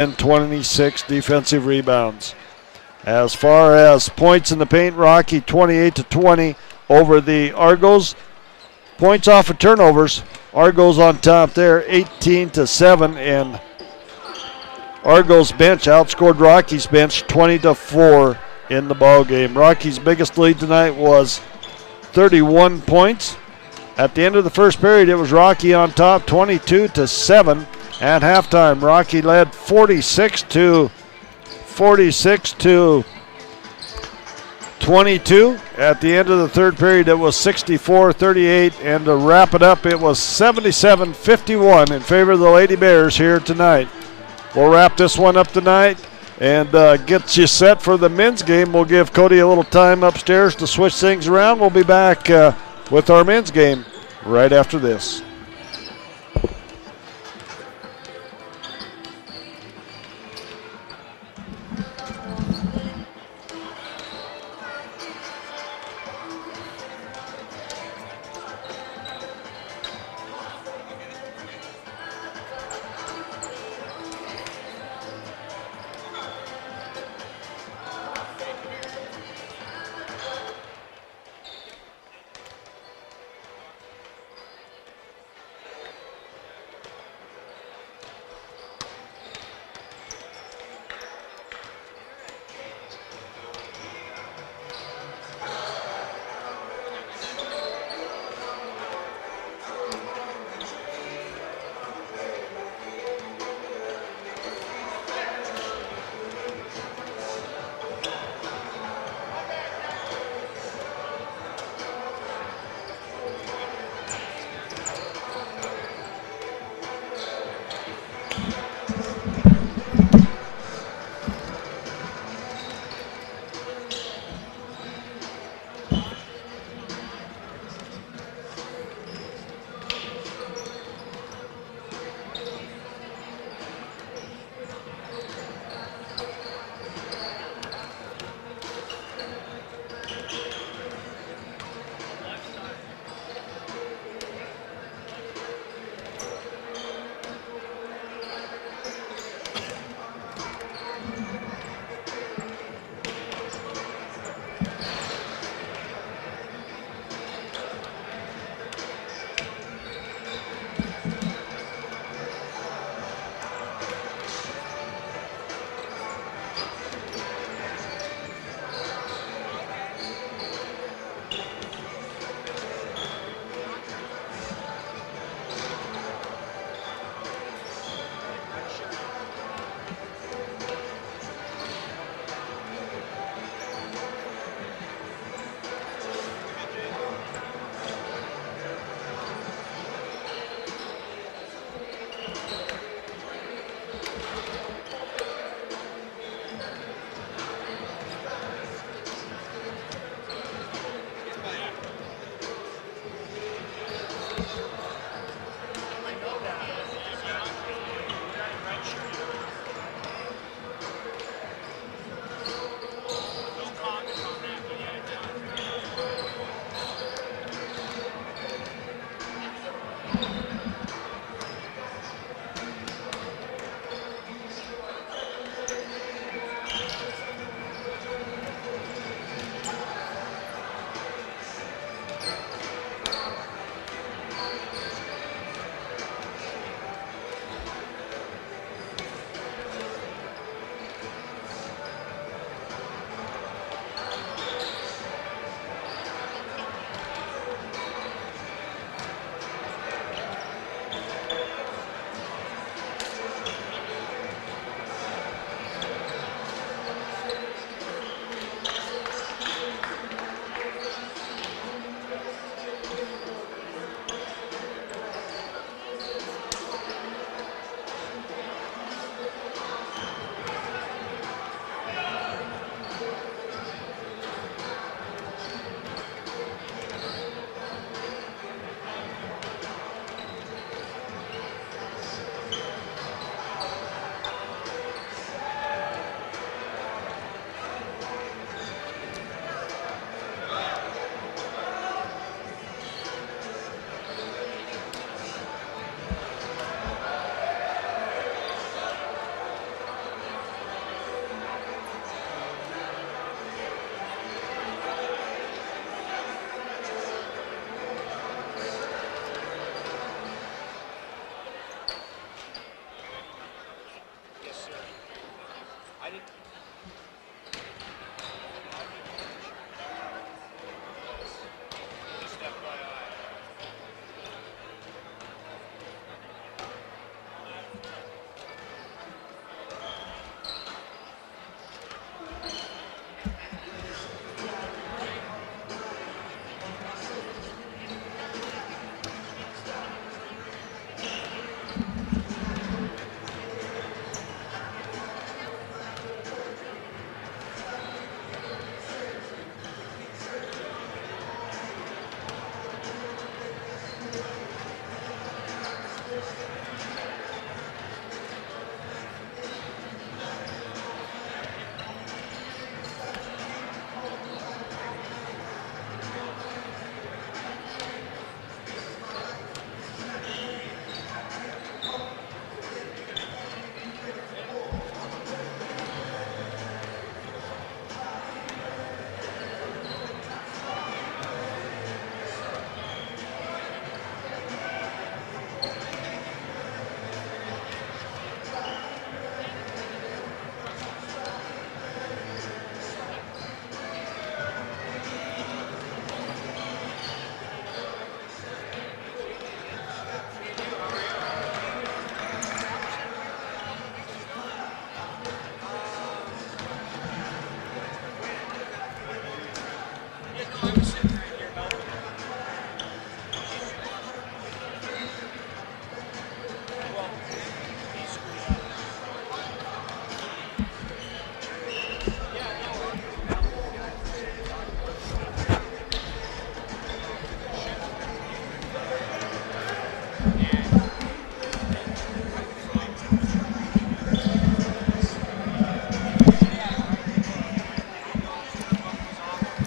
and 26 defensive rebounds. As far as points in the paint, Rocky 28-20 over the Argos. Points off of turnovers, Argos on top there, 18-7, and Argos bench outscored Rocky's bench 20-4 in the ball game. Rocky's biggest lead tonight was 31 points. At the end of the first period, it was Rocky on top, 22-7. At halftime, Rocky led 46-22. At the end of the third period, it was 64-38, and to wrap it up, it was 77-51 in favor of the Lady Bears here tonight. We'll wrap this one up tonight and get you set for the men's game. We'll give Cody a little time upstairs to switch things around. We'll be back with our men's game right after this.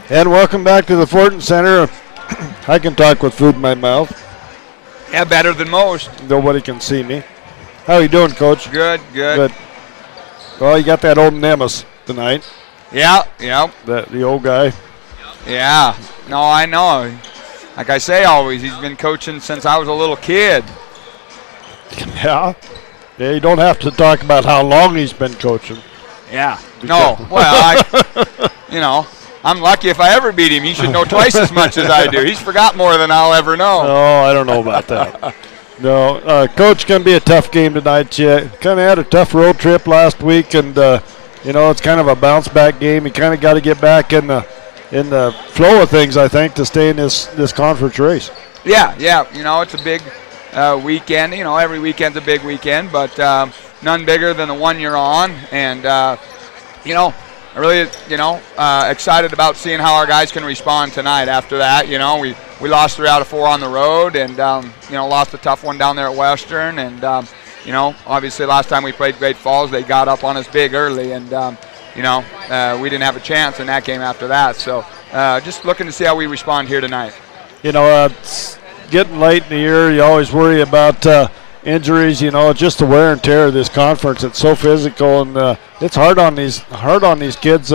And welcome back to the Fortin Center. I can talk with food in my mouth. Yeah, better than most. Nobody can see me. How you doing, Coach? Good. Well, you got that old Nemes tonight. Yeah. The old guy. Yeah. No, I know. Like I say always, he's been coaching since I was a little kid. Yeah. Yeah, you don't have to talk about how long he's been coaching. Yeah. No. Well, I'm lucky if I ever beat him. He should know twice as much as I do. He's forgot more than I'll ever know. Oh, I don't know about that. No, Coach, going to be a tough game tonight. You kind of had a tough road trip last week, and, it's kind of a bounce-back game. You kind of got to get back in the flow of things, I think, to stay in this conference race. Yeah. It's a big weekend. Every weekend's a big weekend, but none bigger than the one you're on. And, I really, excited about seeing how our guys can respond tonight after that. We lost 3 out of 4 on the road and, lost a tough one down there at Western. And, obviously last time we played Great Falls, they got up on us big early. And, we didn't have a chance in that game after that. So just looking to see how we respond here tonight. It's getting late in the year. You always worry about injuries, just the wear and tear of this conference. It's so physical, and it's hard on these kids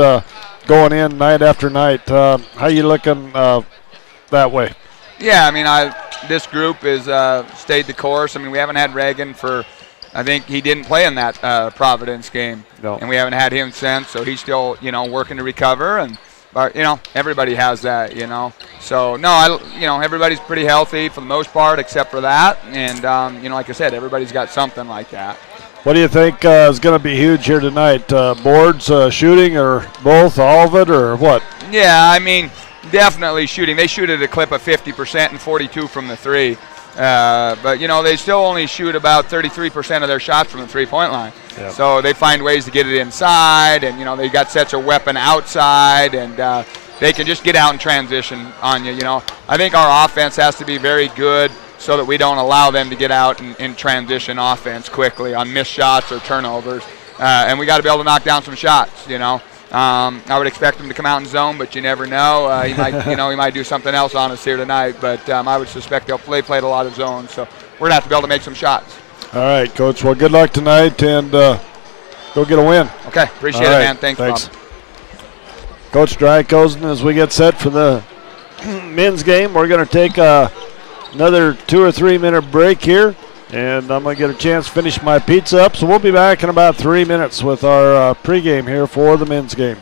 going in night after night. How you looking that way? Yeah, this group has stayed the course. We haven't had Reagan for, I think he didn't play in that Providence game, no. And we haven't had him since. So he's still, working to recover, but everybody has that, So no, everybody's pretty healthy for the most part, except for that. And like I said, everybody's got something like that. What do you think is going to be huge here tonight? Boards, shooting, or both, all of it, or what? Yeah, definitely shooting. They shoot at a clip of 50% and 42 from the three. But, they still only shoot about 33% of their shots from the three-point line. Yep. So they find ways to get it inside, and, they got sets of weapon outside, and they can just get out and transition on you, I think our offense has to be very good so that we don't allow them to get out and transition offense quickly on missed shots or turnovers. And we got to be able to knock down some shots, I would expect him to come out in zone, but you never know. He might, he might do something else on us here tonight. But I would suspect they played a lot of zones, so we're gonna have to be able to make some shots. All right, Coach. Well, good luck tonight, and go get a win. Okay, appreciate it, man. Thanks. Bob. Coach Drykosen, as we get set for the men's game, we're going to take another 2 or 3 minute break here. And I'm going to get a chance to finish my pizza up. So we'll be back in about 3 minutes with our pregame here for the men's game.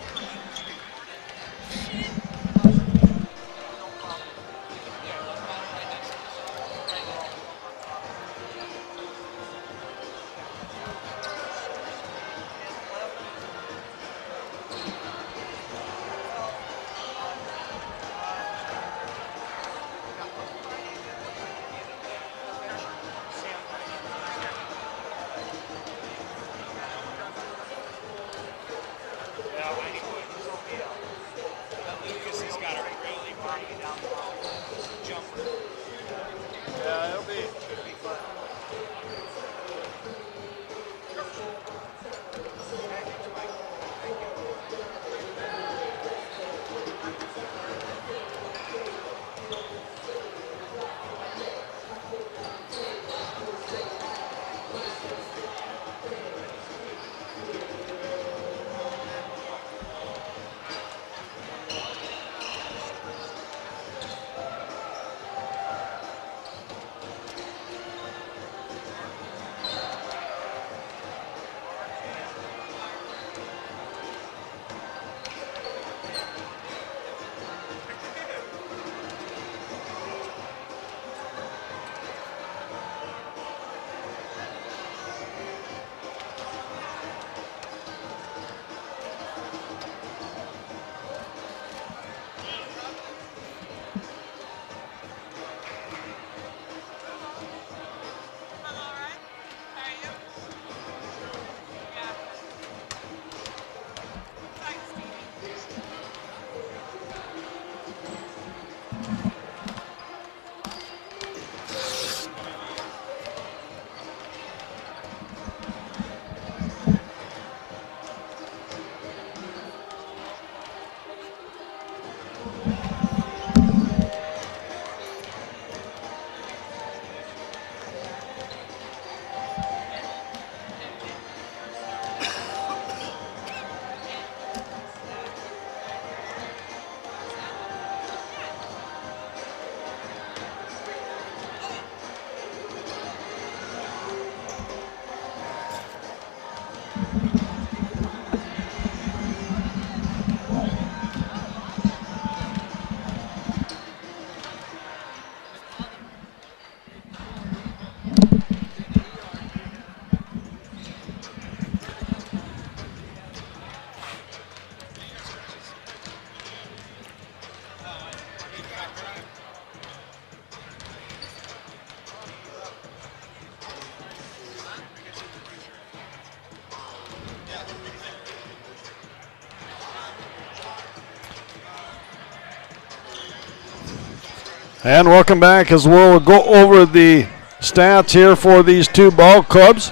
And welcome back as we'll go over the stats here for these two ball clubs.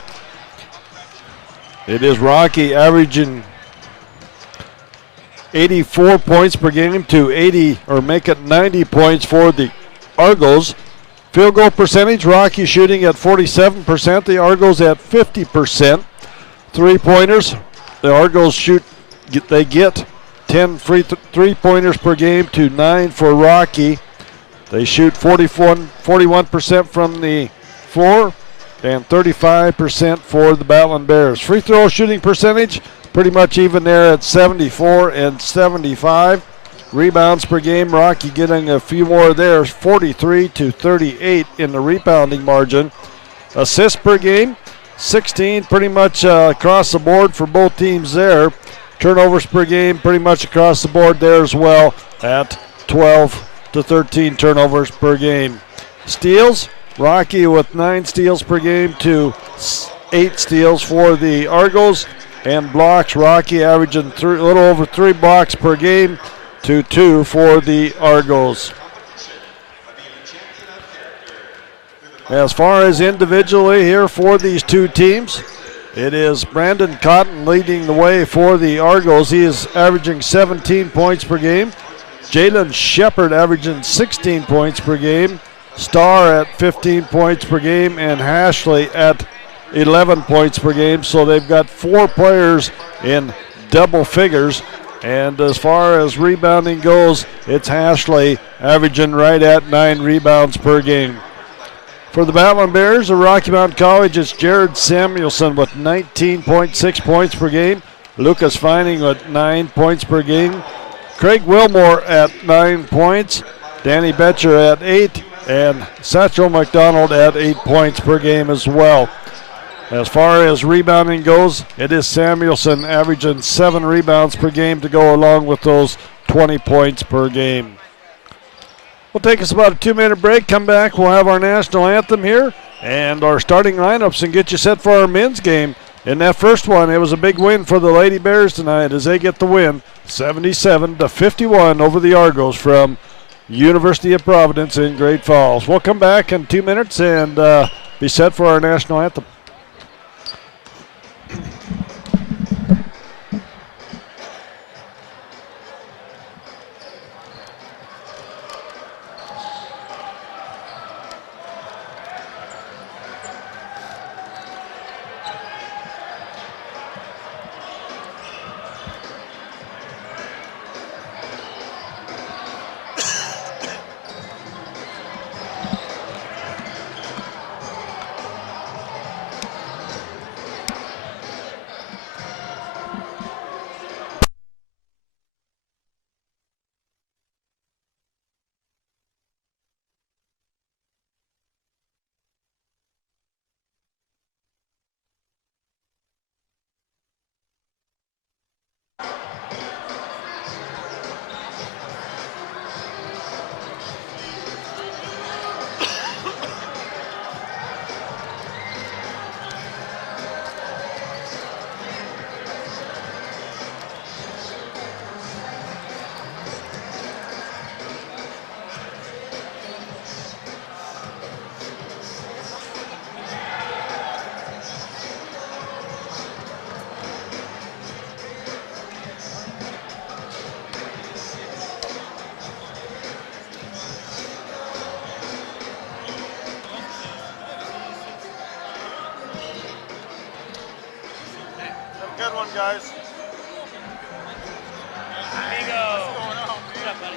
It is Rocky averaging 84 points per game to 80, or make it 90 points for the Argos. Field goal percentage, Rocky shooting at 47%, the Argos at 50%. Three-pointers, the Argos they get 10 free three-pointers per game to 9 for Rocky. They shoot 41% from the floor and 35% for the Battling Bears. Free throw shooting percentage, pretty much even there at 74 and 75. Rebounds per game, Rocky getting a few more there, 43 to 38 in the rebounding margin. Assists per game, 16 pretty much across the board for both teams there. Turnovers per game, pretty much across the board there as well at 12 to 13 turnovers per game. Steals, Rocky with 9 steals per game to 8 steals for the Argos. And blocks, Rocky averaging a little over 3 blocks per game to 2 for the Argos. As far as individually here for these two teams, it is Brandon Cotton leading the way for the Argos. He is averaging 17 points per game. Jalen Shepard averaging 16 points per game. Starr at 15 points per game, and Hashley at 11 points per game. So they've got 4 players in double figures. And as far as rebounding goes, it's Hashley averaging right at 9 rebounds per game. For the Battling Bears of Rocky Mountain College, it's Jared Samuelson with 19.6 points per game. Lucas Feining with 9 points per game. Craig Wilmore at 9 points. Danny Betcher at 8. And Satchel McDonald at 8 points per game as well. As far as rebounding goes, it is Samuelson averaging 7 rebounds per game to go along with those 20 points per game. We'll take us about a 2-minute break. Come back. We'll have our national anthem here and our starting lineups and get you set for our men's game. In that first one, it was a big win for the Lady Bears tonight as they get the win, 77-51 over the Argos from University of Providence in Great Falls. We'll come back in 2 minutes and be set for our national anthem. Good one, guys. Amigo. What's going on, man? What's up, buddy?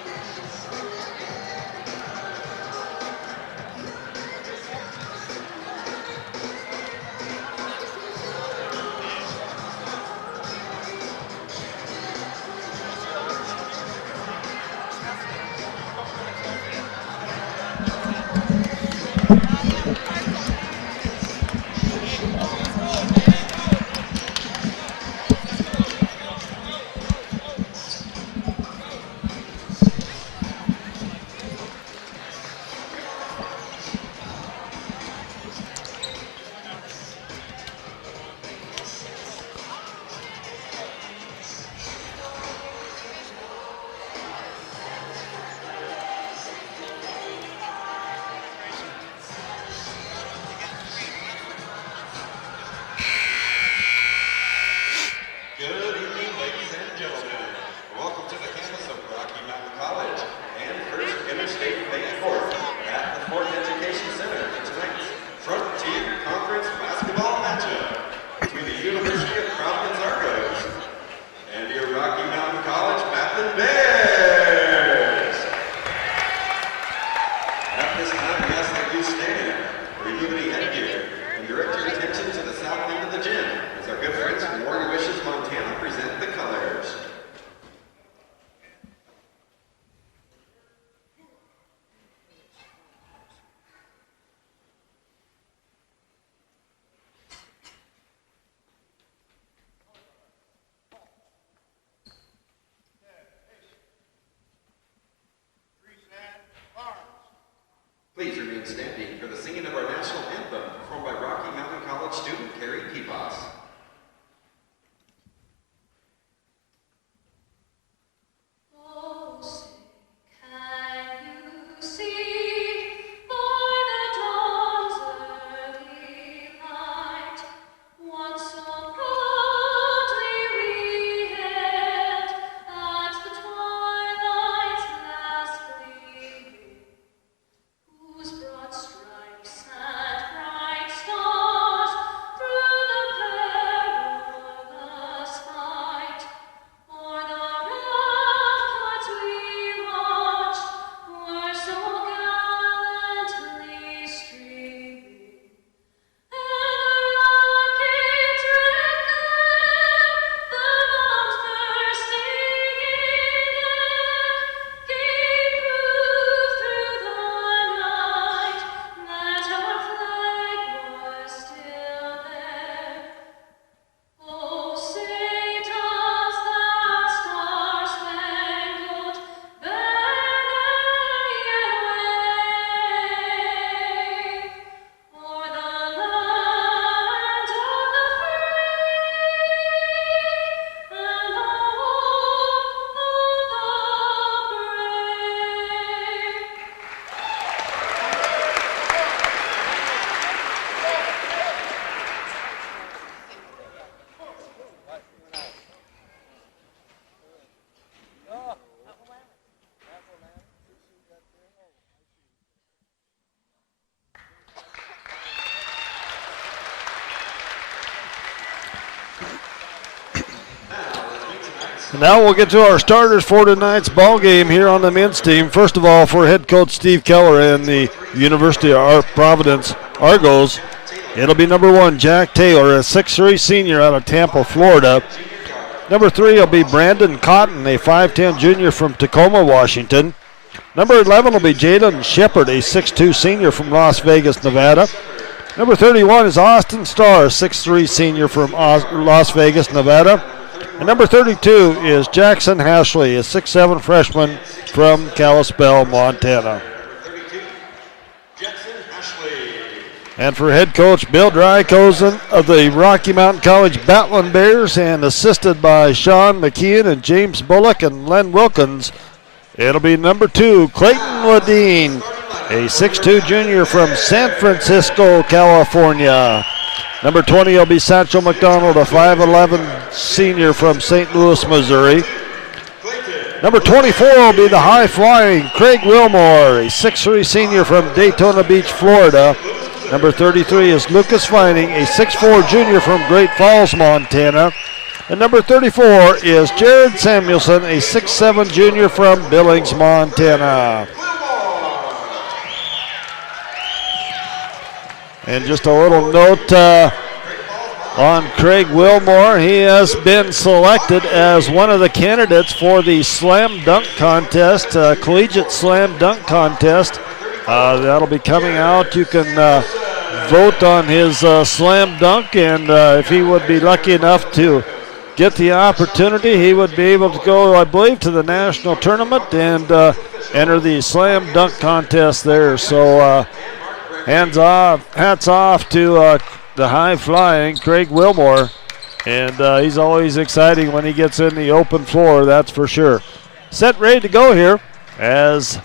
Now we'll get to our starters for tonight's ball game here on the men's team. First of all, for head coach Steve Keller and the University of Providence Argos, it'll be number 1, Jack Taylor, a 6'3 senior out of Tampa, Florida. Number 3 will be Brandon Cotton, a 5'10 junior from Tacoma, Washington. Number 11 will be Jalen Shepard, a 6'2 senior from Las Vegas, Nevada. Number 31 is Austin Starr, a 6'3 senior from Las Vegas, Nevada. And number 32 is Jackson Hashley, a 6'7 freshman from Kalispell, Montana. And for head coach Bill Drykosen of the Rocky Mountain College Battling Bears, and assisted by Sean McKeon and James Bullock and Len Wilkins, it'll be number 2, Clayton Ledeen, a 6'2 junior from San Francisco, California. Number 20 will be Satchel McDonald, a 5'11 senior from St. Louis, Missouri. Number 24 will be the high-flying Craig Wilmore, a 6'3 senior from Daytona Beach, Florida. Number 33 is Lucas Vining, a 6'4 junior from Great Falls, Montana. And number 34 is Jared Samuelson, a 6'7 junior from Billings, Montana. And just a little note on Craig Wilmore. He has been selected as one of the candidates for the Slam Dunk Contest, Collegiate Slam Dunk Contest. That'll be coming out. You can vote on his slam dunk, and if he would be lucky enough to get the opportunity, he would be able to go, I believe, to the national tournament and enter the slam dunk contest there. So hats off to the high-flying Craig Wilmore, and he's always exciting when he gets in the open floor, that's for sure. Set, ready to go here as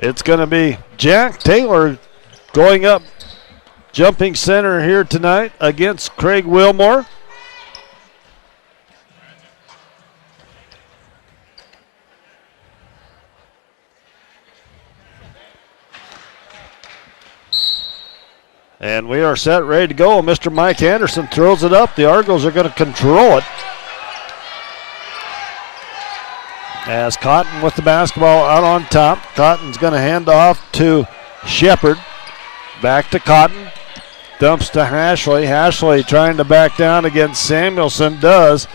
it's going to be Jack Taylor going up, jumping center here tonight against Craig Wilmore. And we are set, ready to go. Mr. Mike Anderson throws it up. The Argos are going to control it. As Cotton with the basketball out on top. Cotton's going to hand off to Shepard. Back to Cotton. Dumps to Hashley. Hashley trying to back down against Samuelson. Does.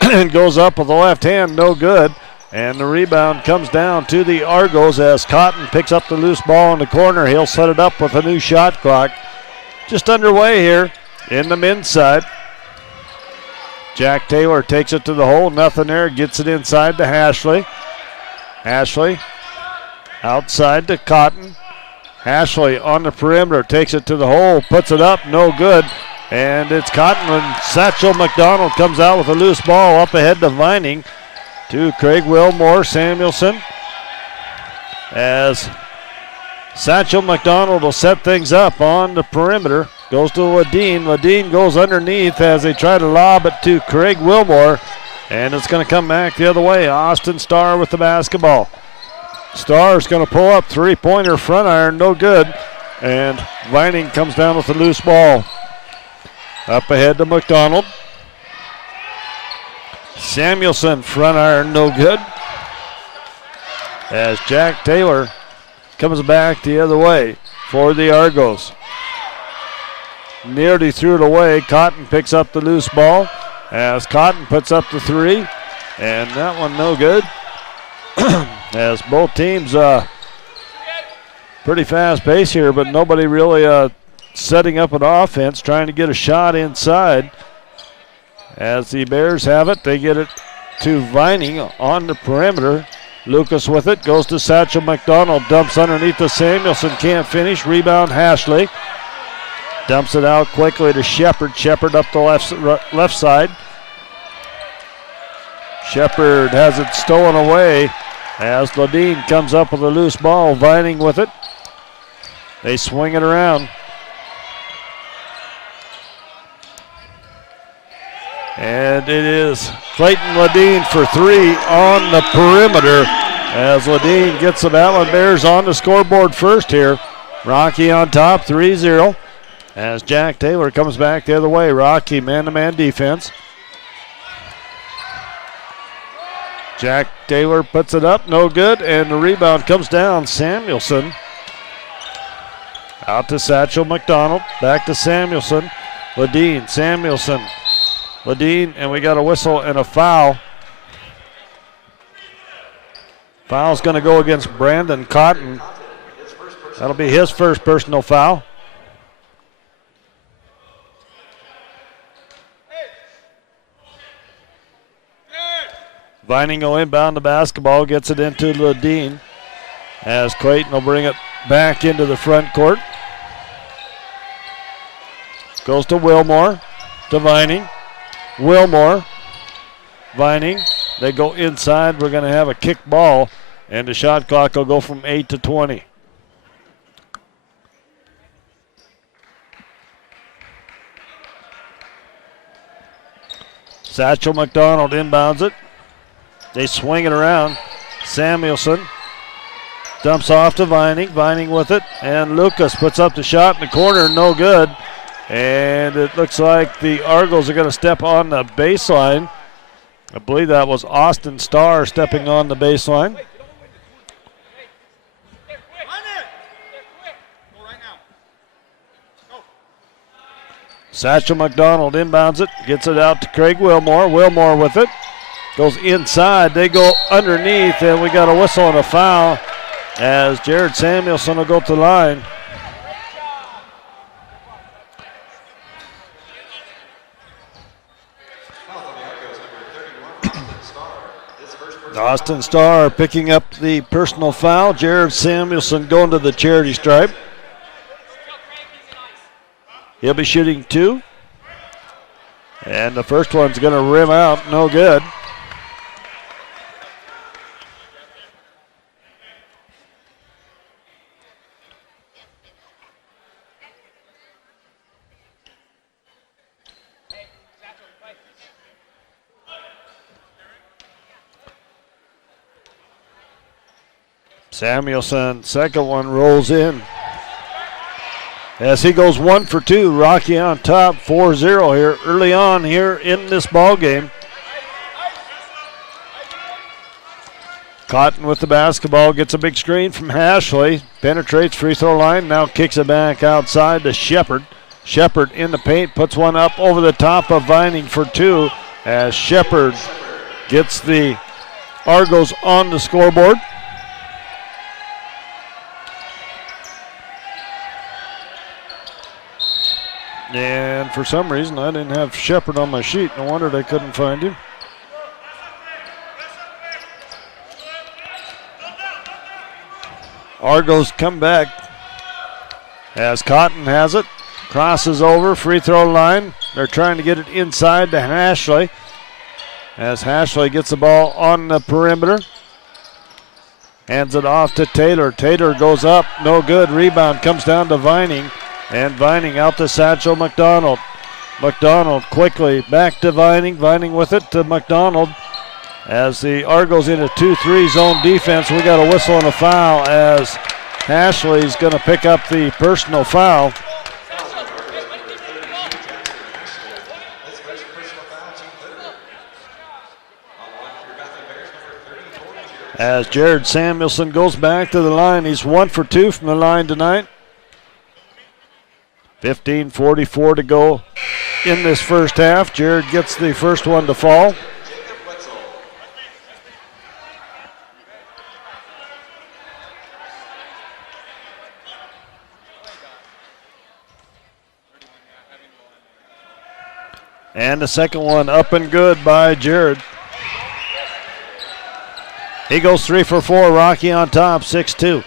And goes up with the left hand. No good. And the rebound comes down to the Argos as Cotton picks up the loose ball in the corner. He'll set it up with a new shot clock. Just underway here in the men's side. Jack Taylor takes it to the hole. Nothing there. Gets it inside to Hashley. Hashley outside to Cotton. Hashley on the perimeter. Takes it to the hole. Puts it up. No good. And it's Cotton. And Satchel McDonald comes out with a loose ball up ahead to Vining. To Craig Wilmore. Samuelson. As Satchel McDonald will set things up on the perimeter. Goes to Ledeen. Ledeen goes underneath as they try to lob it to Craig Wilmore. And it's going to come back the other way. Austin Starr with the basketball. Starr's going to pull up. Three-pointer front iron. No good. And Vining comes down with the loose ball. Up ahead to McDonald. Samuelson front iron. No good. As Jack Taylor comes back the other way for the Argos. Nearly threw it away. Cotton picks up the loose ball as Cotton puts up the three. And that one no good. As both teams pretty fast pace here, but nobody really setting up an offense, trying to get a shot inside. As the Bears have it, they get it to Vining on the perimeter. Lucas with it, goes to Satchel McDonald, dumps underneath to Samuelson, can't finish, rebound Hashley. Dumps it out quickly to Shepard. Shepard up the left side. Shepard has it stolen away as Ledeen comes up with a loose ball. Vining with it. They swing it around. And it is Clayton Ledeen for three on the perimeter as Ledeen gets the Battling Bears on the scoreboard first here. Rocky on top, 3-0. as Jack Taylor comes back the other way. Rocky man-to-man defense. Jack Taylor puts it up, no good, and the rebound comes down. Samuelson out to Satchel McDonald, back to Samuelson. Ledeen, Samuelson, Ledeen, and we got a whistle and a foul. Foul's going to go against Brandon Cotton. That'll be his first personal foul. Vining will inbound the basketball, gets it into Ledeen as Clayton will bring it back into the front court. Goes to Wilmore, to Vining. Wilmore, Vining. They go inside. We're going to have a kick ball, and the shot clock will go from 8 to 20. Satchel McDonald inbounds it. They swing it around. Samuelson dumps off to Vining. Vining with it, and Lucas puts up the shot in the corner, no good. And it looks like the Argos are going to step on the baseline. I believe that was Austin Starr stepping on the baseline. Satchel McDonald inbounds it, gets it out to Craig Wilmore. Wilmore with it, goes inside. They go underneath, and we got a whistle and a foul as Jared Samuelson will go to the line. Austin Starr picking up the personal foul. Jared Samuelson going to the charity stripe. He'll be shooting 2. And the first one's going to rim out, no good. Samuelson, second one rolls in. As he goes 1 for 2, Rocky on top, 4-0 here early on here in this ball game. Cotton with the basketball, gets a big screen from Hashley, penetrates free throw line, now kicks it back outside to Shepard. Shepard in the paint, puts one up over the top of Vining for 2 as Shepard gets the Argos on the scoreboard. And for some reason, I didn't have Shepard on my sheet. No wonder they couldn't find him. Argos come back as Cotton has it. Crosses over, free throw line. They're trying to get it inside to Hashley. As Hashley gets the ball on the perimeter. Hands it off to Taylor. Taylor goes up, no good. Rebound comes down to Vining. And Vining out to Satchel McDonald. McDonald quickly back to Vining. Vining with it to McDonald. As the Argos in a 2-3 zone defense, we got a whistle and a foul as Hashley's going to pick up the personal foul. As Jared Samuelson goes back to the line, he's 1 for 2 from the line tonight. 15:44 to go in this first half. Jared gets the first one to fall. And the second one up and good by Jared. He goes 3 for 4. Rocky on top, 6-2.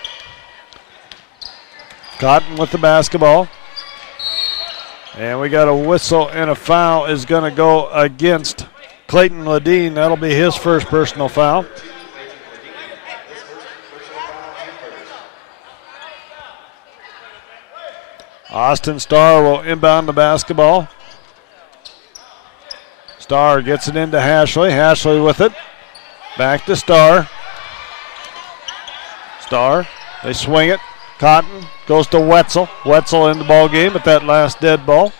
Cotton with the basketball. And we got a whistle and a foul is going to go against Clayton Ledeen. That'll be his first personal foul. Austin Starr will inbound the basketball. Starr gets it into Hashley. Hashley with it. Back to Starr. Starr, they swing it. Cotton goes to Wetzel. Wetzel in the ball game at that last dead ball.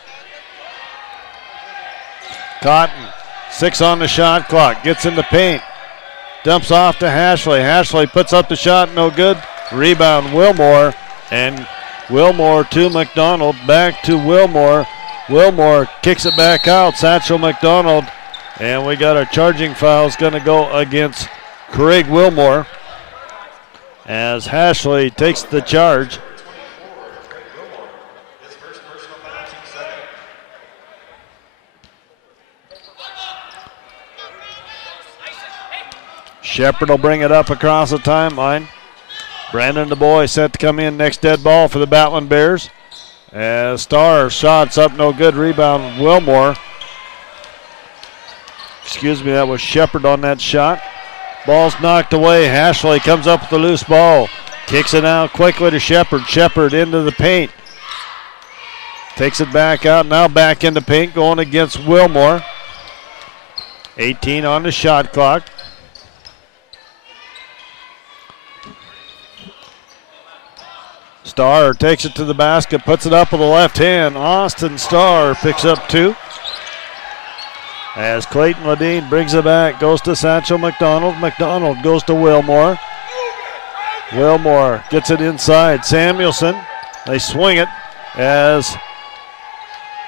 Cotton, 6 on the shot clock, gets in the paint. Dumps off to Hashley. Hashley puts up the shot, no good. Rebound, Wilmore. And Wilmore to McDonald. Back to Wilmore. Wilmore kicks it back out. Satchel McDonald. And we got our charging fouls going to go against Craig Wilmore as Hashley takes the charge. Shepard will bring it up across the timeline. Brandon DeBoy set to come in next dead ball for the Battling Bears. As Starr shots up, no good. Rebound, Wilmore. Excuse me, that was Shepard on that shot. Ball's knocked away. Hashley comes up with the loose ball. Kicks it out quickly to Shepard. Shepard into the paint. Takes it back out. Now back into paint going against Wilmore. 18 on the shot clock. Starr takes it to the basket, puts it up with the left hand. Austin Starr picks up 2. As Clayton Ledeen brings it back, goes to Satchel McDonald. McDonald goes to Wilmore. Wilmore gets it inside. Samuelson, they swing it as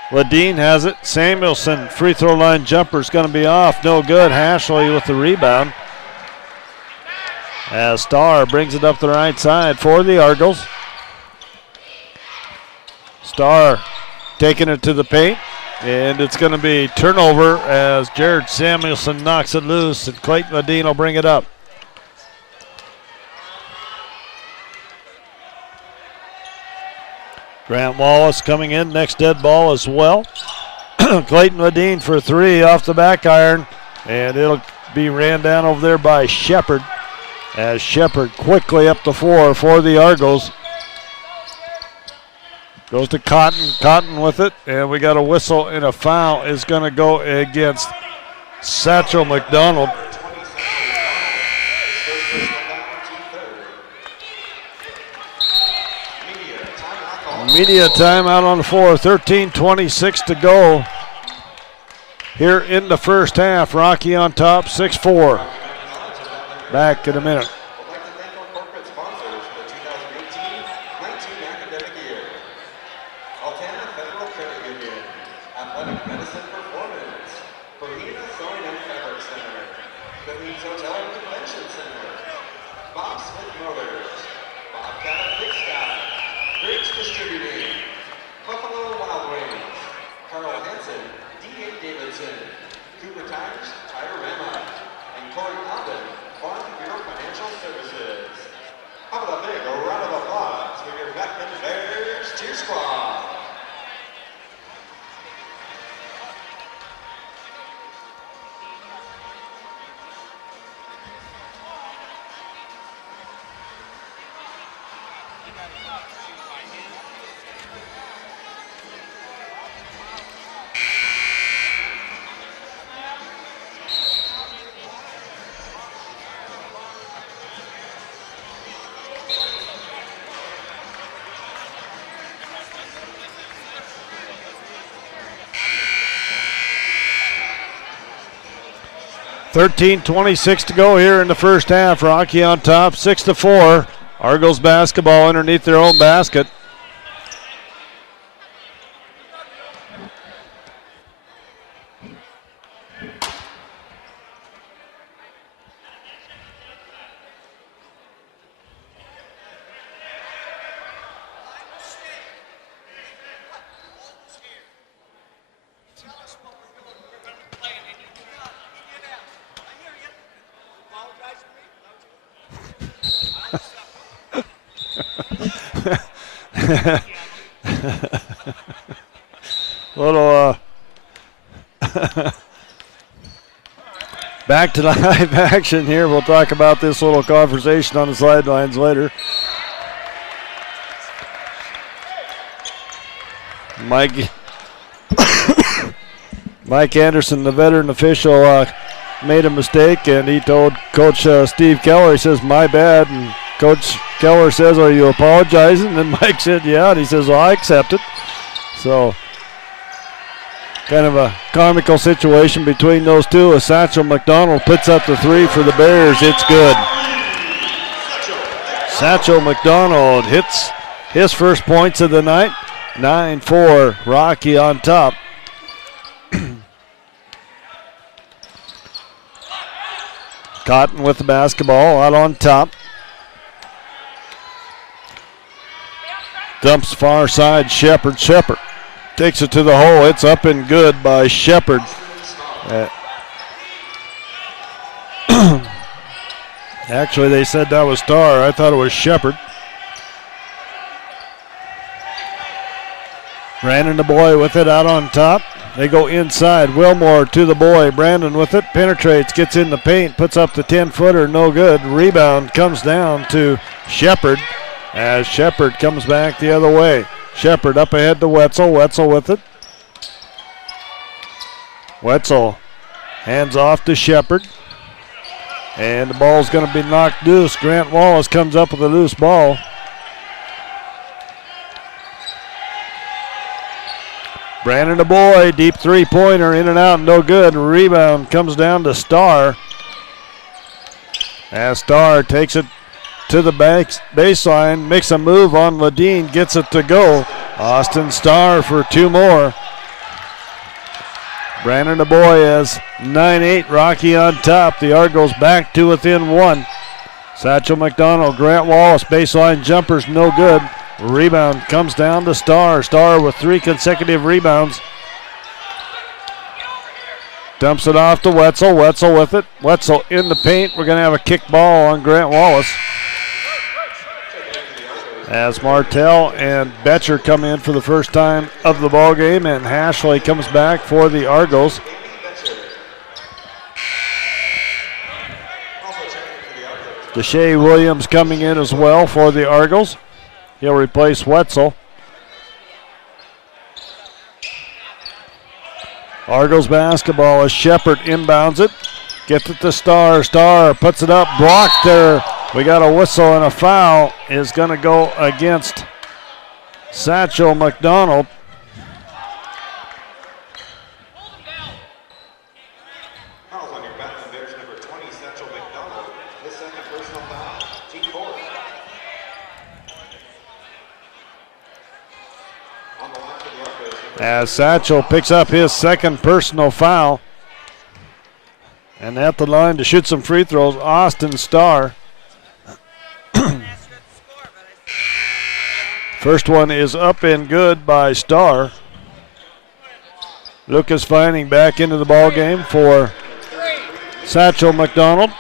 Ledeen has it. Samuelson, free throw line jumper is going to be off. No good. Hashley with the rebound. As Starr brings it up the right side for the Argos. Starr taking it to the paint, and it's going to be turnover as Jared Samuelson knocks it loose, and Clayton Ledeen will bring it up. Grant Wallace coming in, next dead ball as well. Clayton Ledeen for 3 off the back iron, and it'll be ran down over there by Shepard, as Shepard quickly up the floor for the Argos. Goes to Cotton. Cotton with it. And we got a whistle, and a foul is going to go against Satchel McDonald. Media timeout on the floor. 13:26 to go here in the first half. Rocky on top, 6-4. Back in a minute. $13:26 to go here in the first half. Rocky on top, 6-4. Argos basketball underneath their own basket. Little back to live action here. We'll talk about this little conversation on the sidelines later. Mike Anderson, the veteran official, made a mistake, and he told Coach Steve Keller, he says, "My bad," and Coach Keller says, "Are you apologizing?" And Mike said, "Yeah." And he says, "Well, I accept it." So kind of a comical situation between those two as Satchel McDonald puts up the three for the Bears. It's good. Satchel McDonald hits his first points of the night. 9-4, Rocky on top. Cotton with the basketball out on top. Dumps far side, Shepard. Shepard takes it to the hole. It's up and good by Shepard. Actually, they said that was Starr. I thought it was Shepard. Brandon the boy with it out on top. They go inside. Wilmore to the boy. Brandon with it. Penetrates. Gets in the paint. Puts up the 10-footer. No good. Rebound comes down to Shepard as Shepard comes back the other way. Shepard up ahead to Wetzel. Wetzel with it. Wetzel hands off to Shepard. And the ball's going to be knocked loose. Grant Wallace comes up with a loose ball. Brandon the boy, deep three-pointer, in and out, no good. Rebound comes down to Starr. As Starr takes it to the baseline, makes a move on Ledeen, gets it to go. Austin Starr for two more. Brandon the boy has 9-8, Rocky on top. The Argos back to within one. Satchel McDonald, Grant Wallace, baseline jumpers, no good. Rebound comes down to Starr. Starr with 3 consecutive rebounds. Dumps it off to Wetzel. Wetzel with it. Wetzel in the paint. We're going to have a kick ball on Grant Wallace. As Martell and Betcher come in for the first time of the ball game, and Hashley comes back for the Argos. Deshae Williams coming in as well for the Argos. He'll replace Wetzel. Argos basketball as Shepard inbounds it. Gets it to Starr. Starr puts it up. Blocked there. We got a whistle, and a foul is going to go against Satchel McDonald. As Satchel picks up his second personal foul. And at the line to shoot some free throws, Austin Starr. First one is up and good by Starr. Lucas Vining back into the ball game for Satchel McDonald.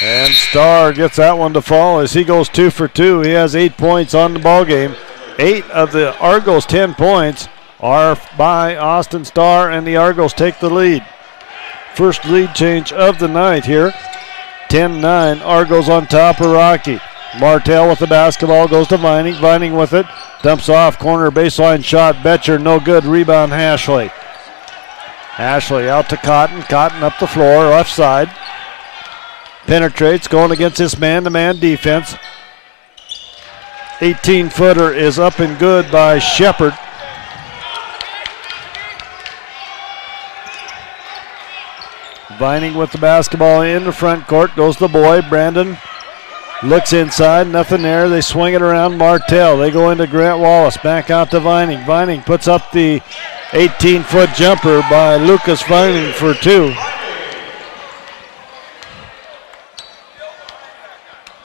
And Starr gets that one to fall as he goes 2 for 2. He has 8 points on the ball game. 8 of the Argos' 10 points are by Austin Starr, and the Argos take the lead. First lead change of the night here. 10-9, Argos on top of Rocky. Martell with the basketball, goes to Vining. Vining with it, dumps off, corner baseline shot. Betcher, no good. Rebound, Hashley. Hashley out to Cotton. Cotton up the floor, left side. Penetrates, going against this man-to-man defense. 18-footer is up and good by Shepard. Vining with the basketball in the front court. Goes the boy. Brandon looks inside. Nothing there. They swing it around Martell. They go into Grant Wallace. Back out to Vining. Vining puts up the 18-foot jumper by Lucas Vining for 2.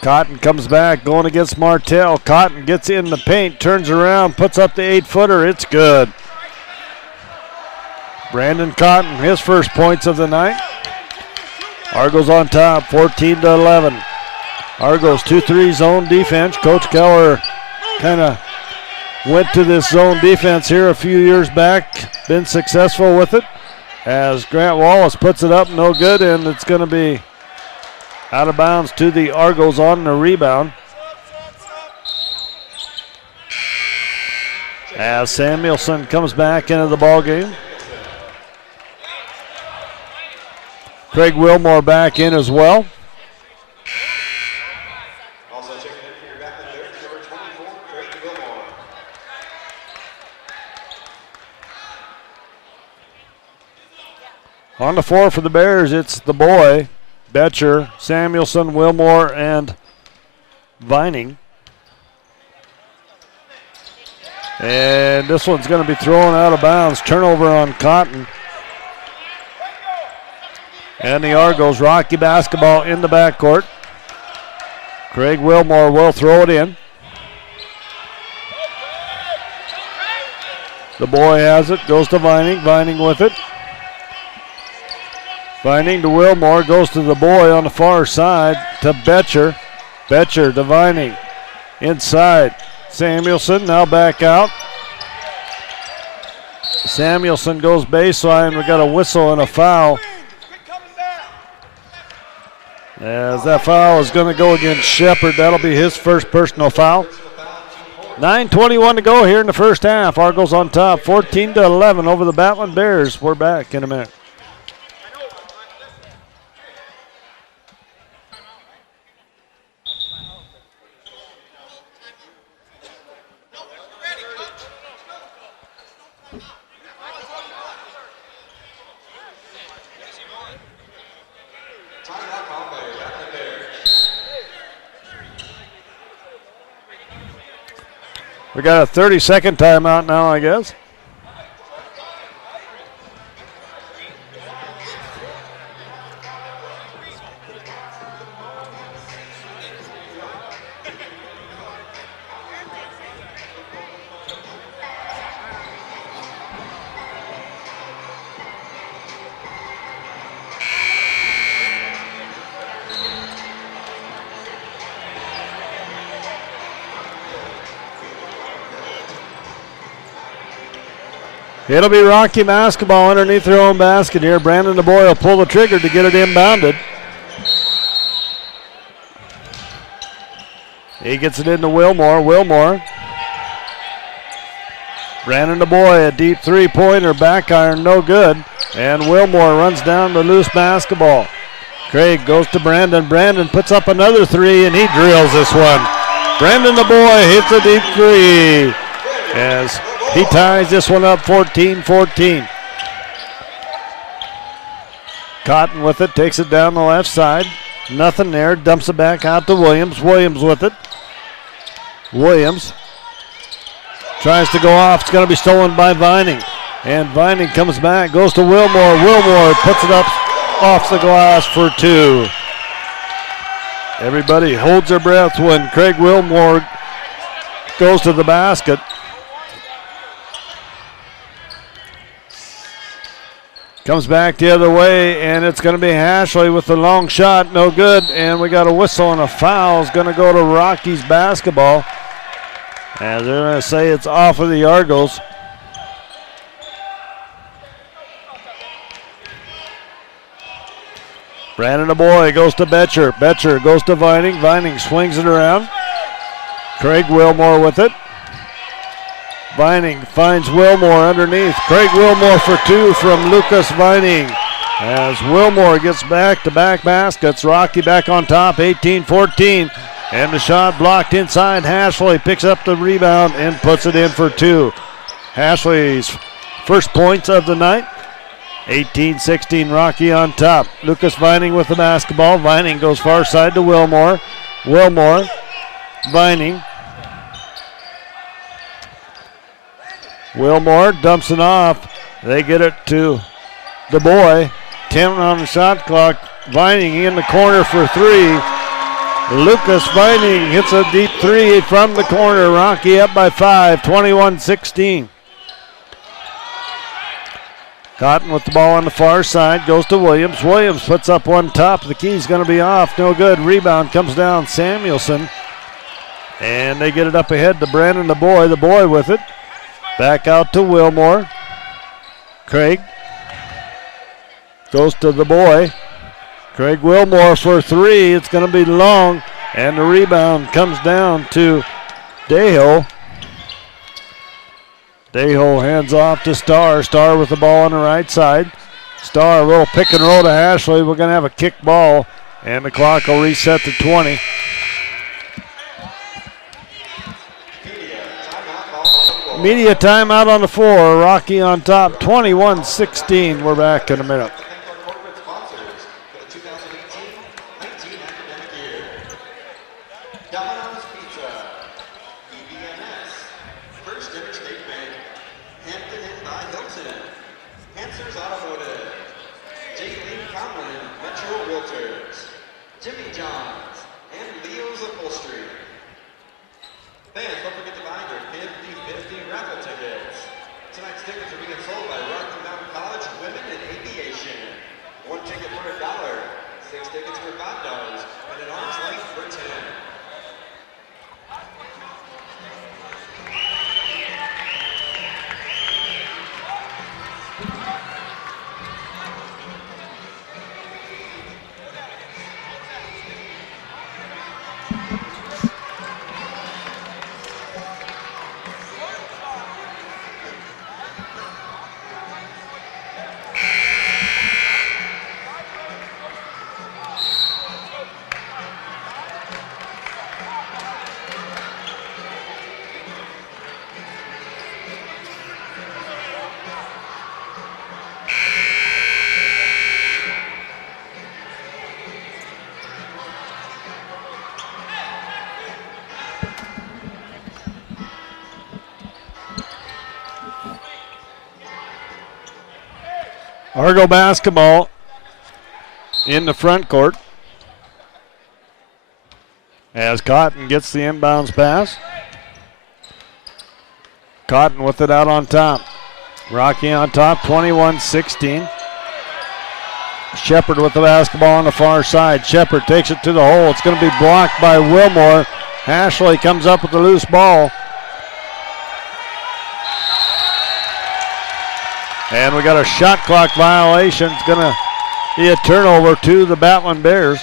Cotton comes back, going against Martell. Cotton gets in the paint, turns around, puts up the 8-footer. It's good. Brandon Cotton, his first points of the night. Argos on top, 14-11. Argos 2-3 zone defense. Coach Keller kind of went to this zone defense here a few years back. Been successful with it. As Grant Wallace puts it up, no good, and it's going to be out of bounds to the Argos on the rebound. as Samuelson comes back into the ball game. Craig Wilmore back in as well. Also checking in for your back there, number 24, Craig Wilmore. On the floor for the Bears, it's the boy, Betcher, Samuelson, Wilmore, and Vining. And this one's going to be thrown out of bounds. Turnover on Cotton. And the Argos Rocky basketball in the backcourt. Craig Wilmore will throw it in. The boy has it, goes to Vining. Vining with it. Vining to Wilmore, goes to the boy on the far side to Betcher. Betcher to Vining. Inside. Samuelson now back out. Samuelson goes baseline. We got a whistle and a foul. As that foul is going to go against Shepard. That'll be his first personal foul. 9:21 to go here in the first half. Argos on top, 14-11 over the Battling Bears. We're back in a minute. We got a 30-second timeout now, I guess. It'll be Rocky basketball underneath their own basket here. Brandon DeBoy will pull the trigger to get it inbounded. He gets it into Wilmore. Wilmore. Brandon DeBoy, a deep three-pointer, back iron, no good. And Wilmore runs down the loose basketball. Craig goes to Brandon. Brandon puts up another three, and he drills this one. Brandon DeBoy hits a deep three as he ties this one up 14-14. Cotton with it, takes it down the left side. Nothing there, dumps it back out to Williams. Williams with it. Williams tries to go off. It's going to be stolen by Vining. And Vining comes back, goes to Wilmore. Wilmore puts it up off the glass for two. Everybody holds their breath when Craig Wilmore goes to the basket. Comes back the other way, and it's going to be Ashley with the long shot. No good, and we got a whistle and a foul. Is going to go to Rockies basketball. And they're going to say it's off of the Argos. Brandon DeBoy goes to Betcher. Betcher goes to Vining. Vining swings it around. Craig Wilmore with it. Vining finds Wilmore underneath. Craig Wilmore for two from Lucas Vining. As Wilmore gets back-to-back baskets. Rocky back on top, 18-14. And the shot blocked inside. Ashley picks up the rebound and puts it in for two. Ashley's first points of the night. 18-16, Rocky on top. Lucas Vining with the basketball. Vining goes far side to Wilmore. Wilmore, Vining. Wilmore dumps it off. They get it to the boy. 10 on the shot clock. Vining in the corner for three. Lucas Vining hits a deep three from the corner. Rocky up by 5, 21-16. Cotton with the ball on the far side, goes to Williams. Williams puts up one top. The key's going to be off. No good. Rebound comes down. Samuelson. And they get it up ahead to Brandon DeBoy. The boy with it. Back out to Wilmore. Craig goes to the boy. Craig Wilmore for three. It's going to be long. And the rebound comes down to Dejo. Deho hands off to Starr. Starr with the ball on the right side. Starr, a little pick and roll to Ashley. We're going to have a kick ball, and the clock will reset to 20. Media timeout on the floor. Rocky on top, 21-16. We're back in a minute. Argo basketball in the front court as Cotton gets the inbounds pass. Cotton with it out on top. Rocky on top, 21-16. Shepard with the basketball on the far side. Shepard takes it to the hole. It's going to be blocked by Wilmore. Ashley comes up with the loose ball. And we got a shot clock violation. It's going to be a turnover to the Battling Bears.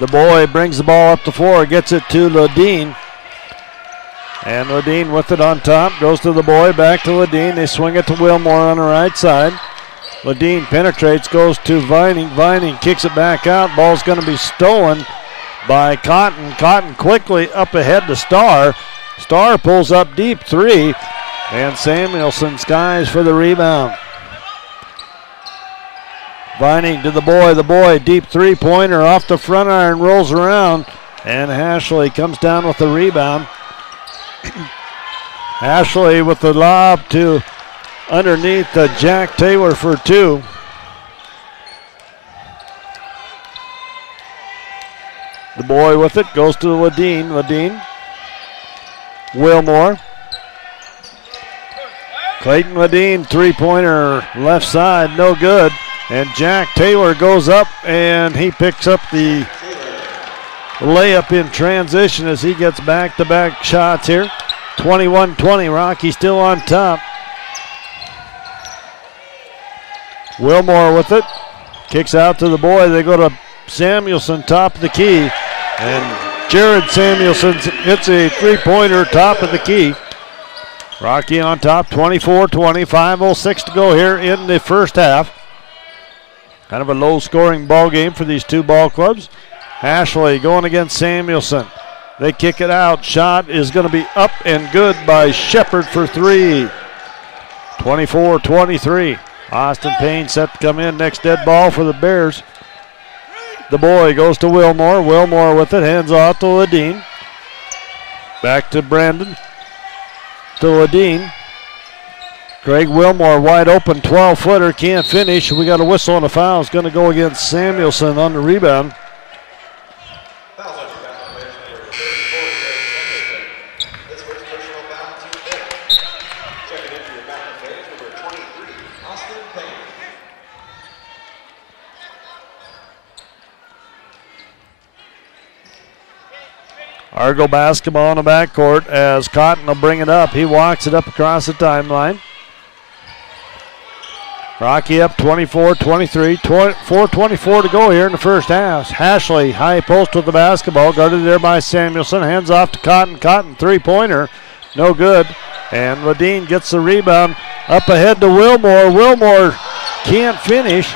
The boy brings the ball up the floor, gets it to Ledeen. And Ledeen with it on top, goes to the boy, back to Ledeen. They swing it to Wilmore on the right side. Ledeen penetrates, goes to Vining. Vining kicks it back out. Ball's going to be stolen by Cotton. Cotton quickly up ahead to Starr. Starr pulls up deep three, and Samuelson skies for the rebound. Vining to the boy deep three-pointer off the front iron, rolls around, and Ashley comes down with the rebound. Ashley with the lob to underneath Jack Taylor for two. The boy with it goes to Ledeen. Ledeen. Wilmore. Clayton Ledeen, three-pointer left side, no good. And Jack Taylor goes up and he picks up the layup in transition as he gets back-to-back shots here. 21-20, Rocky still on top. Wilmore with it. Kicks out to the boy. They go to Samuelson, top of the key. And Jared Samuelson hits a three-pointer, top of the key. Rocky on top, 24-20, 5:06 to go here in the first half. Kind of a low-scoring ball game for these two ball clubs. Ashley going against Samuelson. They kick it out. Shot is going to be up and good by Shepard for three. 24-23. Austin Payne set to come in. Next dead ball for the Bears. The boy goes to Wilmore. Wilmore with it. Hands off to Ledeen. Back to Brandon. To Ledeen. Greg Wilmore wide open, 12-footer, can't finish. We got a whistle and a foul. It's going to go against Samuelson on the rebound. Argo basketball in the backcourt as Cotton will bring it up. He walks it up across the timeline. Rocky up 24-23, 4:24 to go here in the first half. Hashley high post with the basketball, guarded there by Samuelson. Hands off to Cotton. Cotton three-pointer, no good. And Ledeen gets the rebound up ahead to Wilmore. Wilmore can't finish.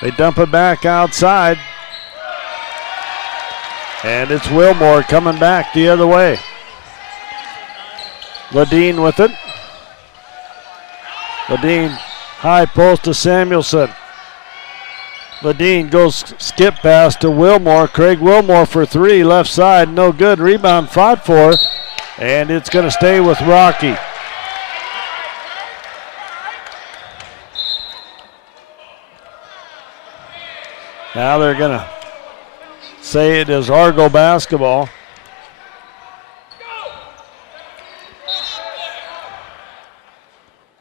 They dump it back outside. And it's Wilmore coming back the other way. Ledeen with it. Ledeen high post to Samuelson. Ledeen goes skip pass to Wilmore. Craig Wilmore for three, left side, no good. Rebound fought for, and it's going to stay with Rocky. Now they're going to say it is Argo basketball.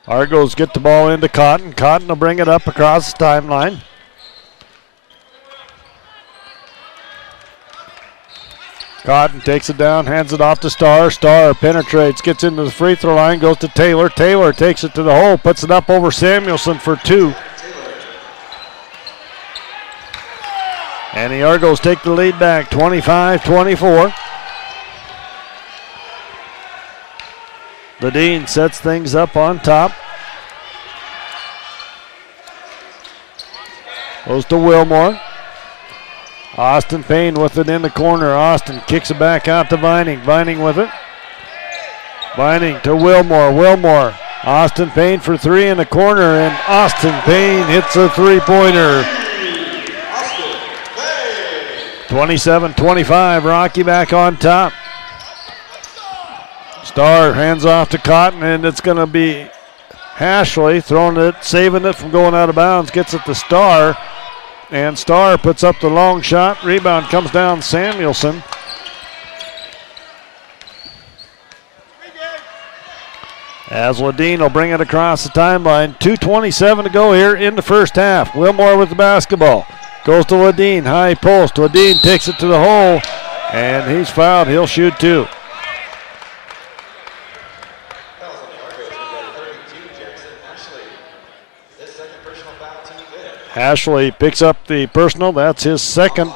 Argos get the ball into Cotton. Cotton will bring it up across the timeline. Cotton takes it down, hands it off to Starr. Starr penetrates, gets into the free throw line, goes to Taylor. Taylor takes it to the hole, puts it up over Samuelson for two. And the Argos take the lead back, 25-24. Ledeen sets things up on top. Goes to Wilmore. Austin Payne with it in the corner. Austin kicks it back out to Vining. Vining with it. Vining to Wilmore. Wilmore. Austin Payne for three in the corner, and Austin Payne hits a three-pointer. 27-25. Rocky back on top. Starr hands off to Cotton, and it's going to be Hashley throwing it, saving it from going out of bounds. Gets it to Starr, and Starr puts up the long shot. Rebound comes down Samuelson. As Ledeen will bring it across the timeline. 2:27 to go here in the first half. Wilmore with the basketball. Goes to Ledeen, high post. Ledeen takes it to the hole, and he's fouled. He'll shoot two. Ashley picks up the personal. That's his second.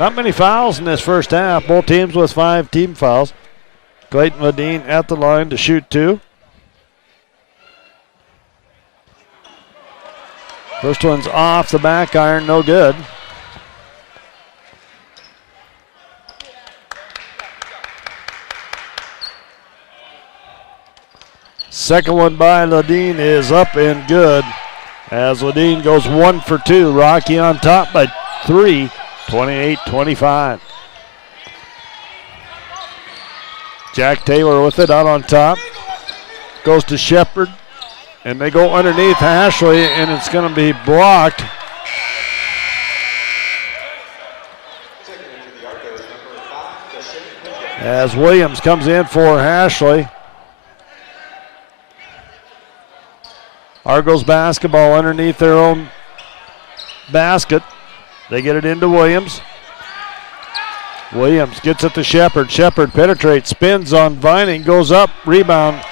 Not many fouls in this first half. Both teams with 5 team fouls. Clayton Ledeen at the line to shoot two. First one's off the back iron, no good. Second one by Ledeen is up and good. As Ledeen goes 1 for 2. Rocky on top by 3, 28-25. Jack Taylor with it out on top. Goes to Shepard. And they go underneath Ashley, and it's going to be blocked. As Williams comes in for Ashley. Argos basketball underneath their own basket. They get it into Williams. Williams gets it to Shepard. Shepard penetrates, spins on Vining, goes up, rebound.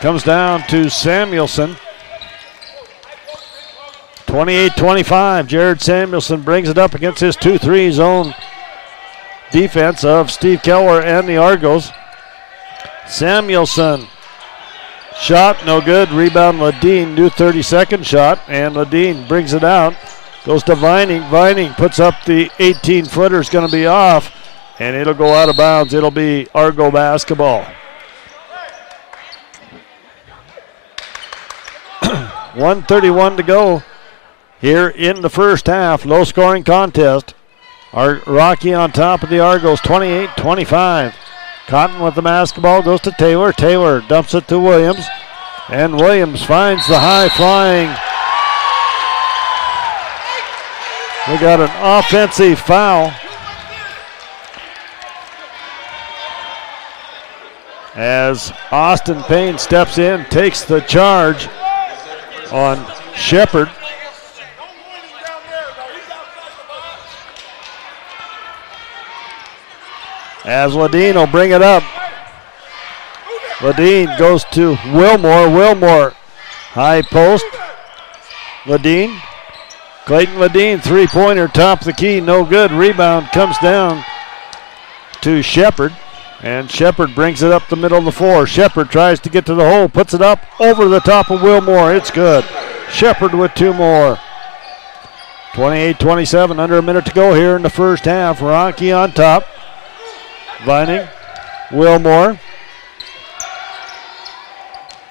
Comes down to Samuelson. 28-25. Jared Samuelson brings it up against his 2-3 zone defense of Steve Keller and the Argos. Samuelson. Shot, no good. Rebound, Ledeen. New 30-second shot, and Ledeen brings it out. Goes to Vining. Vining puts up the 18-footer. Is going to be off, and it'll go out of bounds. It'll be Argo basketball. 1:31 to go here in the first half. Low-scoring contest. Rocky on top of the Argos, 28-25. Cotton with the basketball, goes to Taylor. Taylor dumps it to Williams, and Williams finds the high-flying. We got an offensive foul. As Austin Payne steps in, takes the charge on Shepard. As Ledeen will bring it up. Ledeen goes to Wilmore. Wilmore, high post. Ledeen. Clayton Ledeen, three-pointer, top of the key, no good. Rebound comes down to Shepard, and Shepard brings it up the middle of the floor. Shepard tries to get to the hole, puts it up over the top of Wilmore. It's good. Shepard with two more. 28-27, under a minute to go here in the first half. Rocky on top. Vining, Wilmore.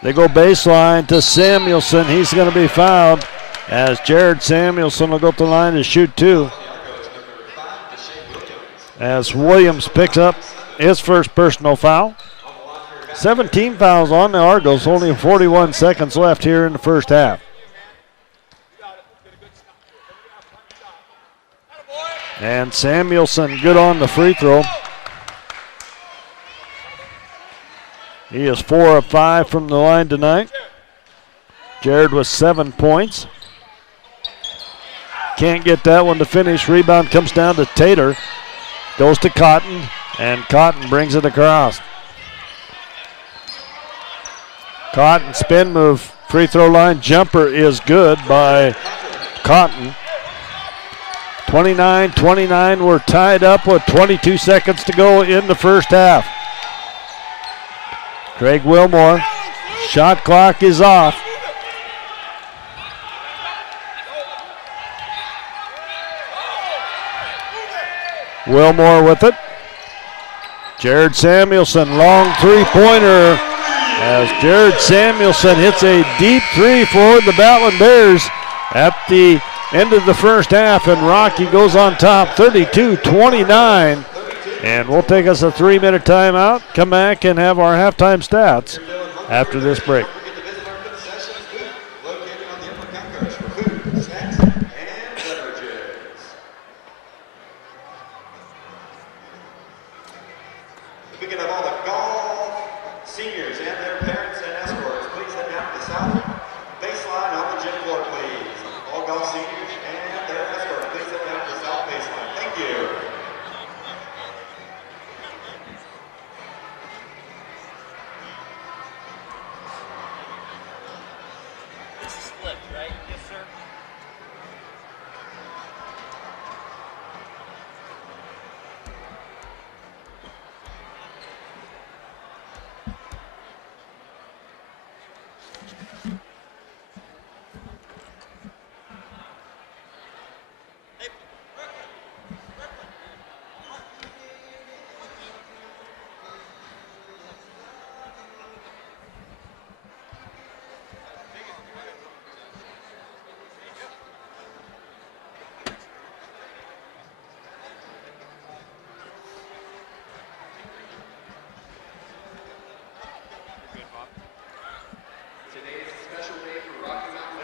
They go baseline to Samuelson. He's going to be fouled as Jared Samuelson will go to the line to shoot two. As Williams picks up his first personal foul. 17 fouls on the Argos, only 41 seconds left here in the first half. And Samuelson good on the free throw. He is 4 of 5 from the line tonight. Jared with 7 points. Can't get that one to finish. Rebound comes down to Tater. Goes to Cotton, and Cotton brings it across. Cotton spin move, free throw line jumper is good by Cotton. 29-29, we're tied up with 22 seconds to go in the first half. Craig Wilmore, shot clock is off. Wilmore with it. Jared Samuelson, long three-pointer. As Jared Samuelson hits a deep three for the Battling Bears at the end of the first half, and Rocky goes on top 32-29. And we'll take us a 3-minute timeout, come back and have our halftime stats after this break. Speaking of all the golf seniors and their parents and escorts, please head down to the south baseline on the gym floor, please. All golf seniors and their escorts, please head down to the south baseline. Thank you. This is split, right? Yes, sir.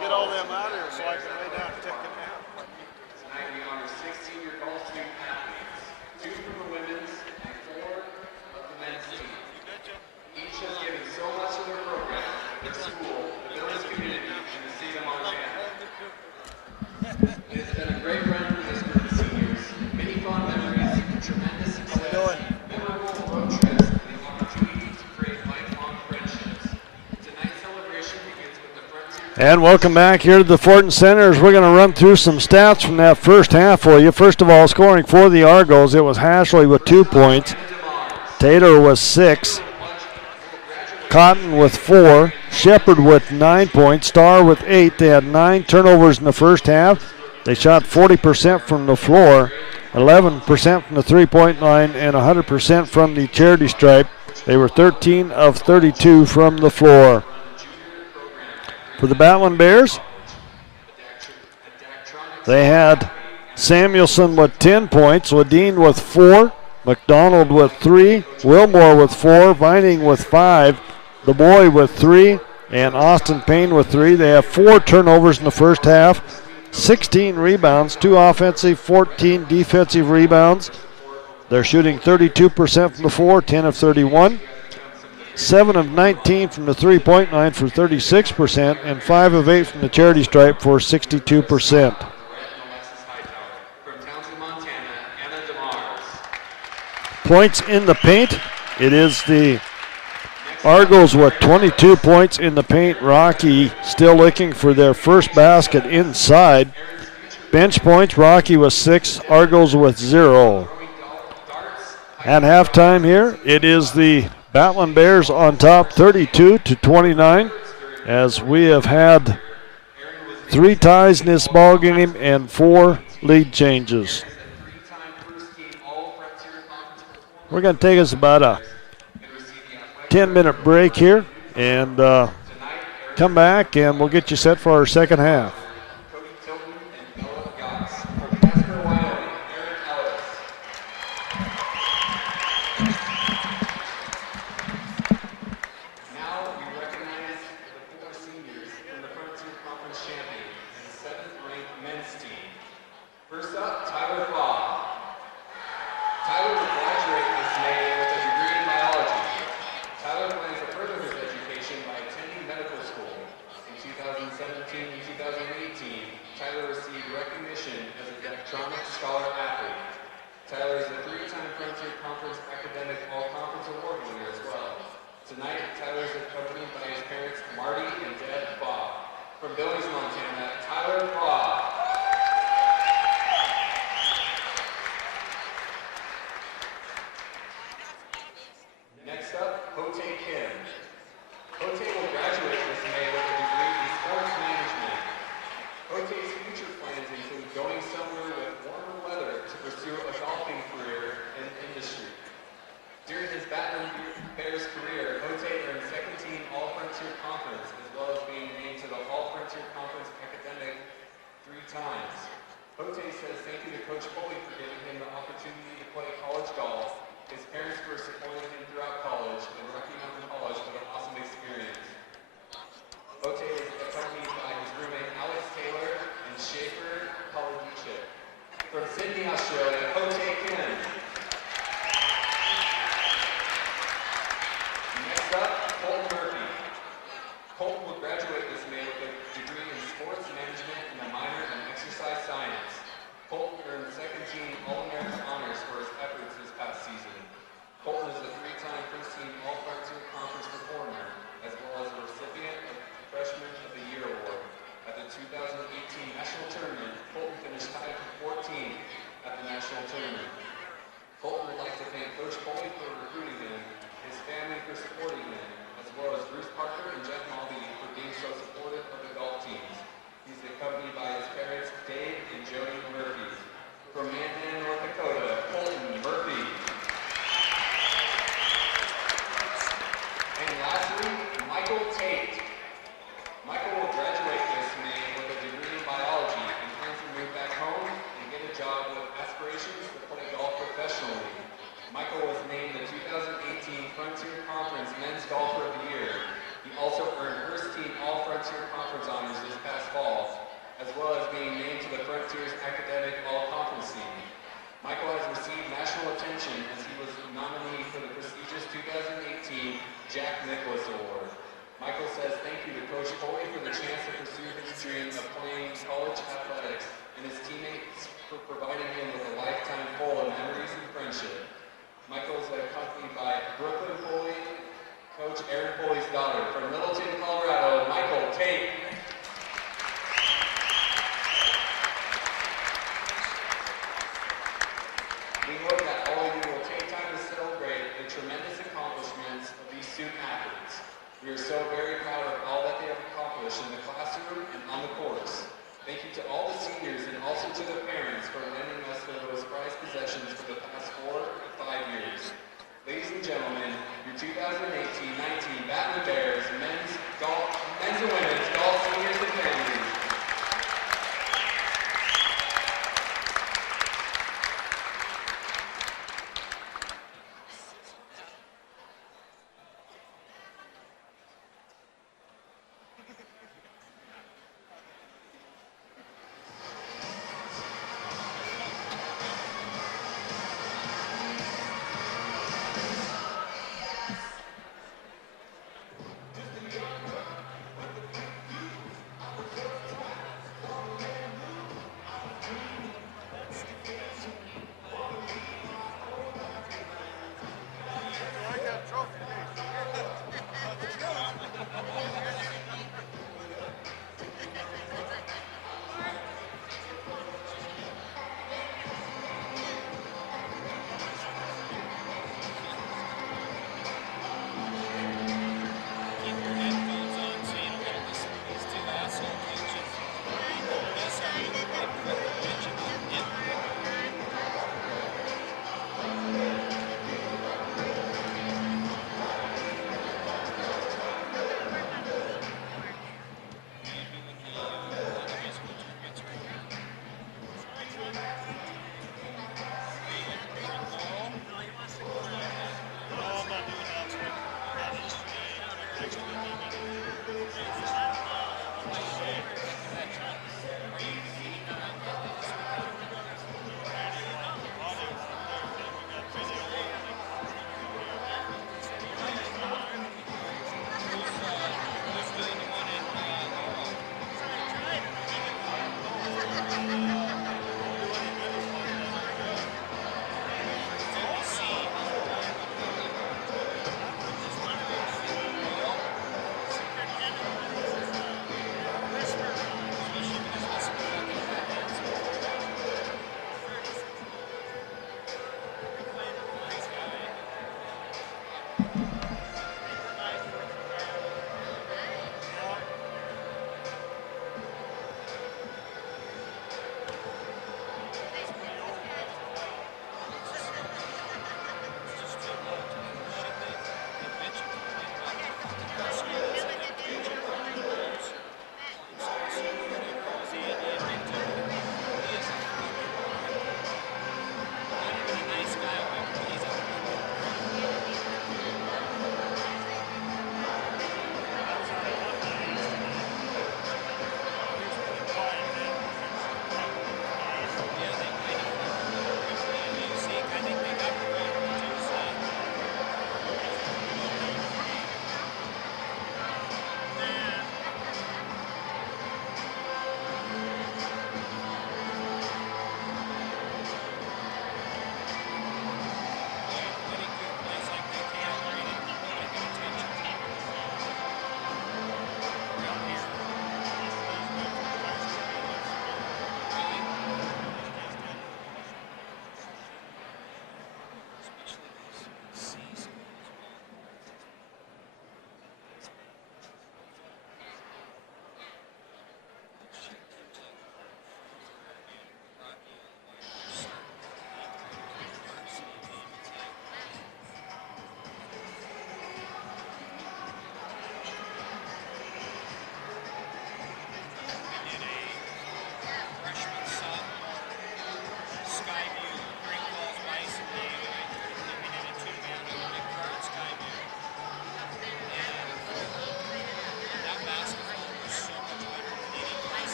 Get all them out of here so I can lay down and take a nap. Tonight we honor 6 senior golf student athletes, 2 from the women's and 4 of the men's team. Each has given so much of their program, their school, the village community, and the state of Montana. It has been a great run for this group of seniors. Many fond memories, tremendous success, memorable road trips, and the opportunity to create lifelong friendships. Tonight's celebration begins with the Frontier. And welcome back here to the Fortin Centers. We're going to run through some stats from that first half for you. First of all, scoring for the Argos, it was Hashley with 2 points. Tater with 6. Cotton with 4. Shepard with 9 points. Starr with 8. They had 9 turnovers in the first half. They shot 40% from the floor, 11% from the three-point line, and 100% from the charity stripe. They were 13 of 32 from the floor. For the Battling Bears, they had Samuelson with 10 points, Ledeen with 4, McDonald with 3, Wilmore with 4, Vining with 5, the boy with 3, and Austin Payne with 3. They have 4 turnovers in the first half, 16 rebounds, 2 offensive, 14 defensive rebounds. They're shooting 32% from the floor, 10 of 31. 7 of 19 from the three-point line for 36%, and 5 of 8 from the charity stripe for 62%. Points in the paint. It is the Argos with 22 points in the paint. Rocky still looking for their first basket inside. Bench points, Rocky with 6, Argos with 0. At halftime here, it is the Battling Bears on top 32-29, as we have had 3 ties in this ball game and 4 lead changes. We're going to take us about a 10-minute break here and come back, and we'll get you set for our second half.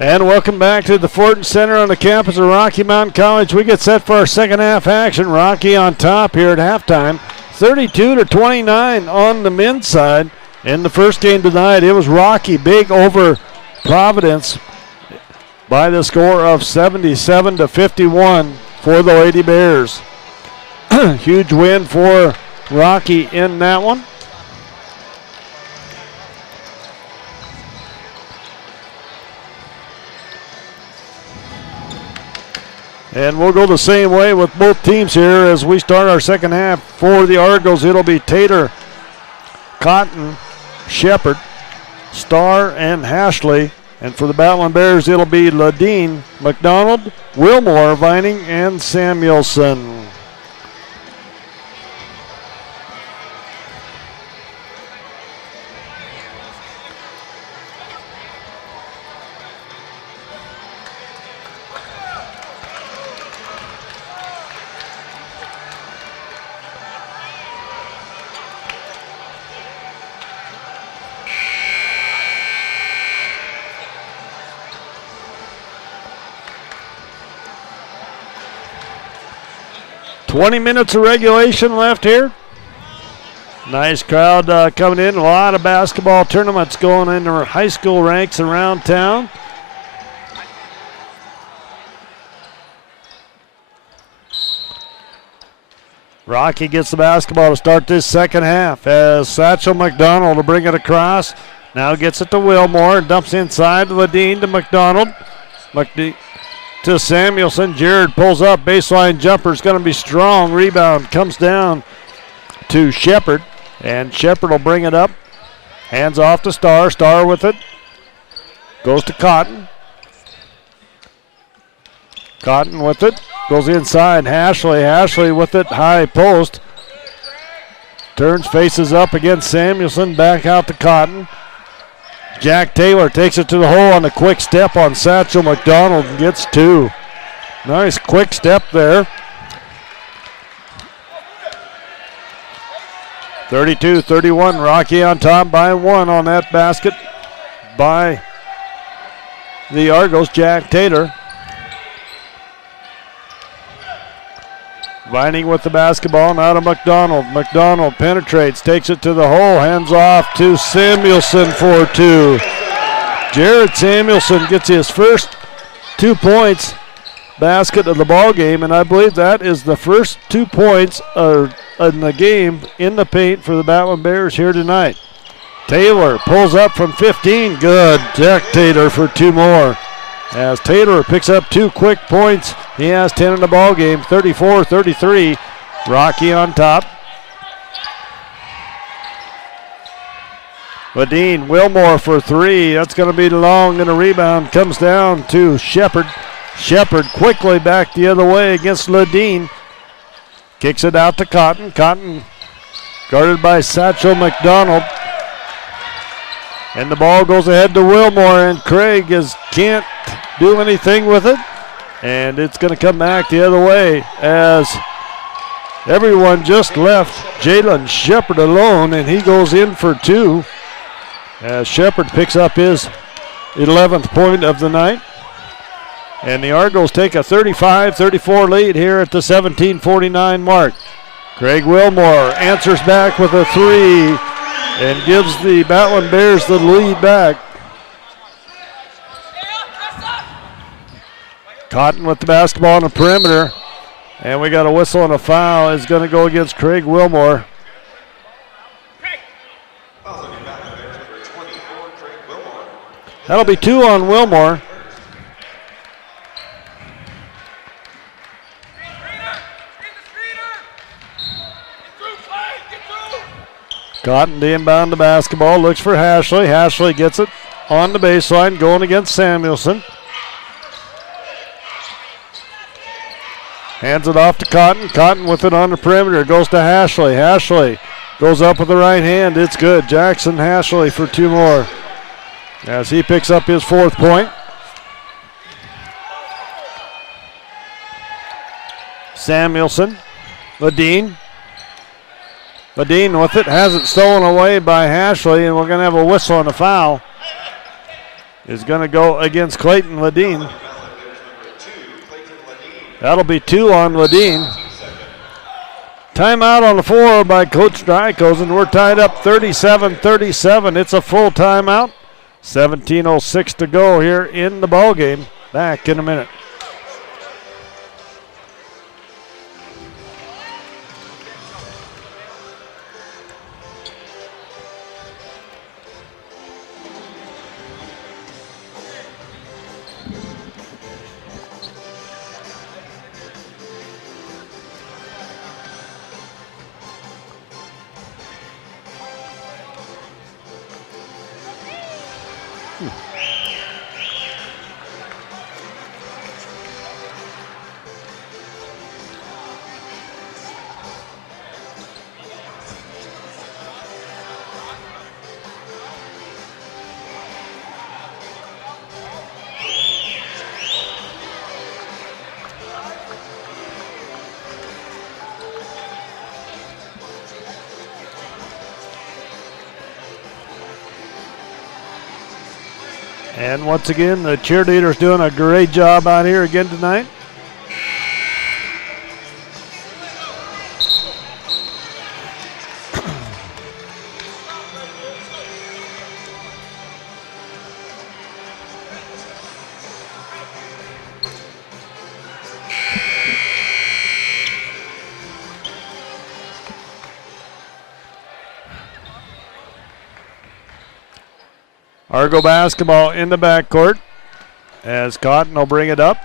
And welcome back to the Fortin Center on the campus of Rocky Mountain College. We get set for our second half action. Rocky on top here at halftime, 32-29 on the men's side. In the first game tonight, it was Rocky big over Providence. by the score of 77-51 for the Lady Bears. Huge win for Rocky in that one. And we'll go the same way with both teams here as we start our second half. For the Argos, it'll be Tater, Cotton, Shepherd, Starr, and Hashley. And for the Battling Bears, it'll be Ladine, McDonald, Wilmore, Vining, and Samuelson. $20 minutes of regulation left here. Nice crowd coming in. A lot of basketball tournaments going into our high school ranks around town. Rocky gets the basketball to start this second half as Satchel McDonald will bring it across. Now gets it to Wilmore. Dumps inside to Ladine to McDonald. To Samuelson. Jared pulls up. Baseline jumper is going to be strong. Rebound comes down to Shepherd. And Shepherd will bring it up. Hands off to Starr. Starr with it. Goes to Cotton. Cotton with it. Goes inside. Hashley. Hashley with it. High post. Turns, faces up against Samuelson. Back out to Cotton. Jack Taylor takes it to the hole on a quick step on Satchel McDonald and gets two. Nice quick step there. 32-31, Rocky on top by one on that basket by the Argos, Jack Taylor. Vining with the basketball, now to McDonald. McDonald penetrates, takes it to the hole, hands off to Samuelson for two. Jared Samuelson gets his first 2 points basket of the ball game, and I believe that is the first 2 points in the game in the paint for the Battling Bears here tonight. Taylor pulls up from 15, good. Jack Taylor for two more. As Taylor picks up 2 quick points, he has 10 in the ball game. 34-33, Rocky on top. Ladine Wilmore for 3. That's going to be long, and a rebound comes down to Shepherd. Shepherd quickly back the other way against Ladine. Kicks it out to Cotton. Cotton guarded by Satchel McDonald. And the ball goes ahead to Wilmore, and Craig can't do anything with it. And it's going to come back the other way as everyone just left Jalen Shepherd alone, and he goes in for 2 as Shepherd picks up his 11th point of the night. And the Argos take a 35-34 lead here at the 17:49 mark. Craig Wilmore answers back with a 3 and gives the Battling Bears the lead back. Cotton with the basketball on the perimeter. And we got a whistle and a foul. Is going to go against Craig Wilmore. That'll be 2 on Wilmore. Cotton to inbound the basketball, looks for Hashley. Hashley gets it on the baseline, going against Samuelson. Hands it off to Cotton. Cotton with it on the perimeter, goes to Hashley. Hashley goes up with the right hand, it's good. Jackson Hashley for 2 more as he picks up his 4th point. Samuelson, Ladine. Ladine with it, has it stolen away by Hashley, and we're going to have a whistle and a foul. Is going to go against Clayton Ladine. That'll be 2 on Ladine. Timeout on the floor by Coach Drykosen. We're tied up 37-37. It's a full timeout. 17:06 to go here in the ball game. Back in a minute. And once again, the cheerleaders doing a great job out here again tonight. Argo basketball in the backcourt as Cotton will bring it up.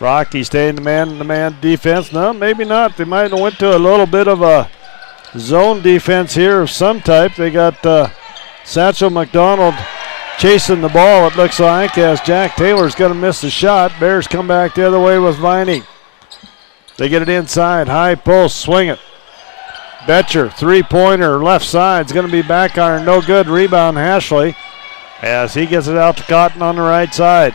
Rocky staying the man defense. No, maybe not. They might have went to a little bit of a zone defense here of some type. They got Satchel McDonald chasing the ball, it looks like, as Jack Taylor's going to miss the shot. Bears come back the other way with Viney. They get it inside. High post, swing it. Betcher, three-pointer, left side. It's going to be back iron, no good. Rebound, Hashley, as he gets it out to Cotton on the right side.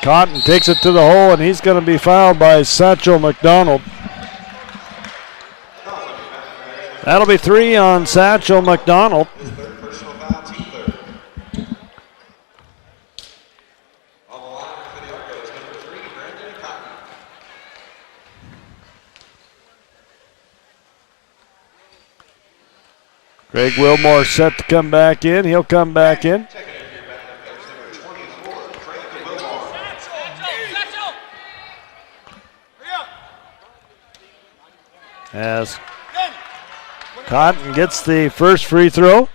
Cotton takes it to the hole, and he's going to be fouled by Satchel McDonald. That'll be 3 on Satchel McDonald. Greg Wilmore set to come back in. He'll come back in. As Cotton gets the first free throw.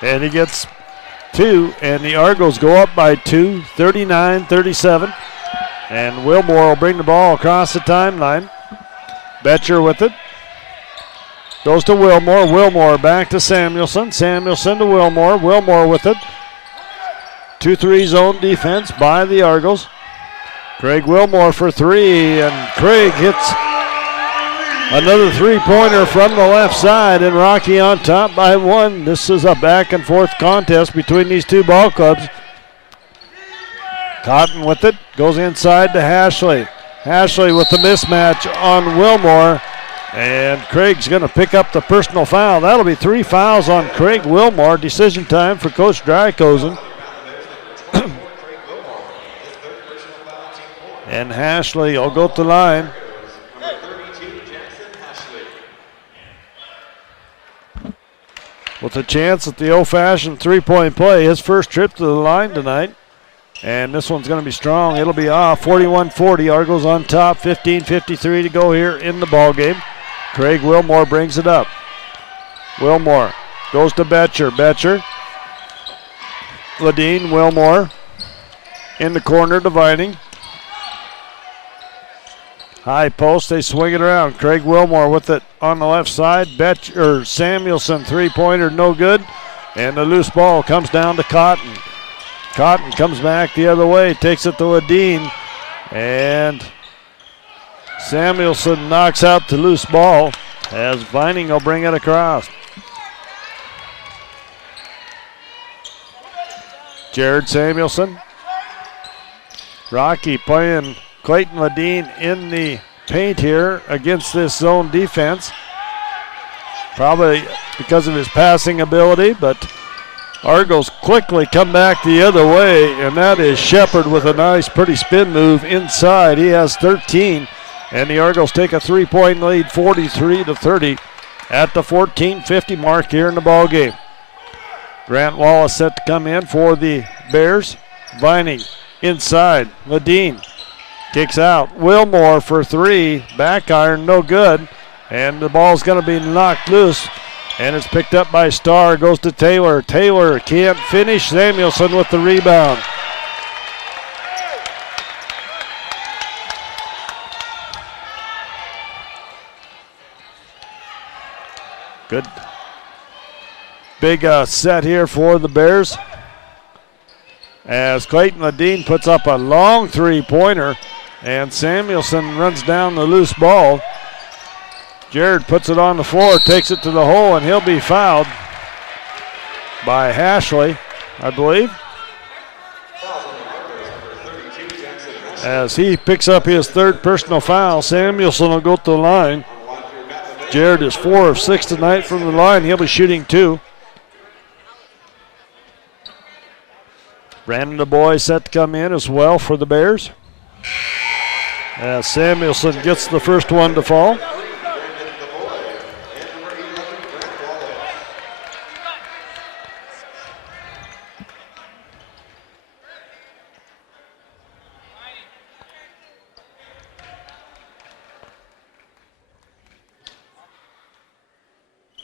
And he gets 2, and the Argos go up by 2, 39-37. And Wilmore will bring the ball across the timeline. Betcher with it. Goes to Wilmore. Wilmore back to Samuelson. Samuelson to Wilmore. Wilmore with it. 2-3 zone defense by the Argos. Craig Wilmore for 3, and Craig hits another three-pointer from the left side, and Rocky on top by 1. This is a back-and-forth contest between these two ball clubs. Cotton with it, goes inside to Hashley. Hashley with the mismatch on Wilmore, and Craig's going to pick up the personal foul. That'll be 3 fouls on Craig Wilmore. Decision time for Coach Drykosen. And Hashley will go to the line. With a chance at the old-fashioned three-point play. His first trip to the line tonight. And this one's going to be strong. It'll be off. 41-40. Argos on top. 15:53 to go here in the ball game. Craig Wilmore brings it up. Wilmore goes to Betcher. Betcher. Ladine, Wilmore. In the corner, dividing. High post, they swing it around. Craig Wilmore with it on the left side. Samuelson, three-pointer, no good. And the loose ball comes down to Cotton. Cotton comes back the other way, takes it to Ladine. And Samuelson knocks out the loose ball as Vining will bring it across. Jared Samuelson. Rocky playing Clayton Ladine in the paint here against this zone defense. Probably because of his passing ability, but Argos quickly come back the other way, and that is Shepard with a nice, pretty spin move inside. He has 13, and the Argos take a 3-point lead, 43-30, at the 14:50 mark here in the ball game. Grant Wallace set to come in for the Bears. Vining inside. Ledeen kicks out. Wilmore for three. Back iron, no good. And the ball's going to be knocked loose. And it's picked up by Starr. Goes to Taylor. Taylor can't finish. Samuelson with the rebound. Good big set here for the Bears. As Clayton Ledeen puts up a long three-pointer. And Samuelson runs down the loose ball. Jared puts it on the floor, takes it to the hole, and he'll be fouled by Hashley, I believe. As he picks up his third personal foul, Samuelson will go to the line. Jared is 4 of 6 tonight from the line. He'll be shooting 2. Brandon DeBoy set to come in as well for the Bears. As Samuelson gets the first one to fall.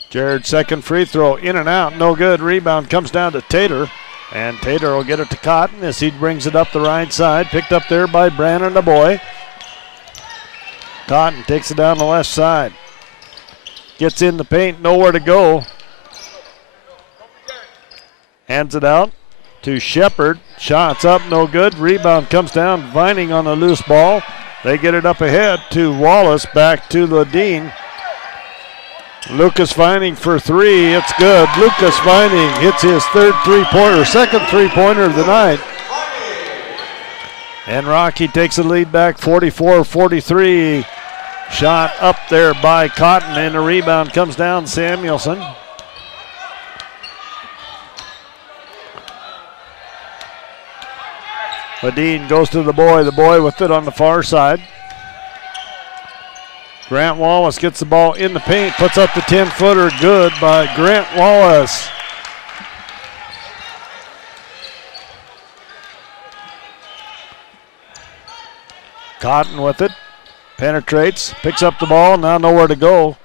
Jared's second free throw in and out, no good. Rebound comes down to Tater, and Tater will get it to Cotton as he brings it up the right side. Picked up there by Brandon DeBoy. Cotton takes it down the left side. Gets in the paint, nowhere to go. Hands it out to Shepard. Shots up, no good. Rebound comes down, Vining on a loose ball. They get it up ahead to Wallace, back to Ledeen. Lucas Vining for three, it's good. Lucas Vining hits his third three-pointer, second three-pointer of the night. And Rocky takes the lead back 44-43. Shot up there by Cotton, and the rebound comes down Samuelson. Ledeen goes to the boy with it on the far side. Grant Wallace gets the ball in the paint, puts up the 10-footer, good by Grant Wallace. Cotton with it, penetrates, picks up the ball, now nowhere to go.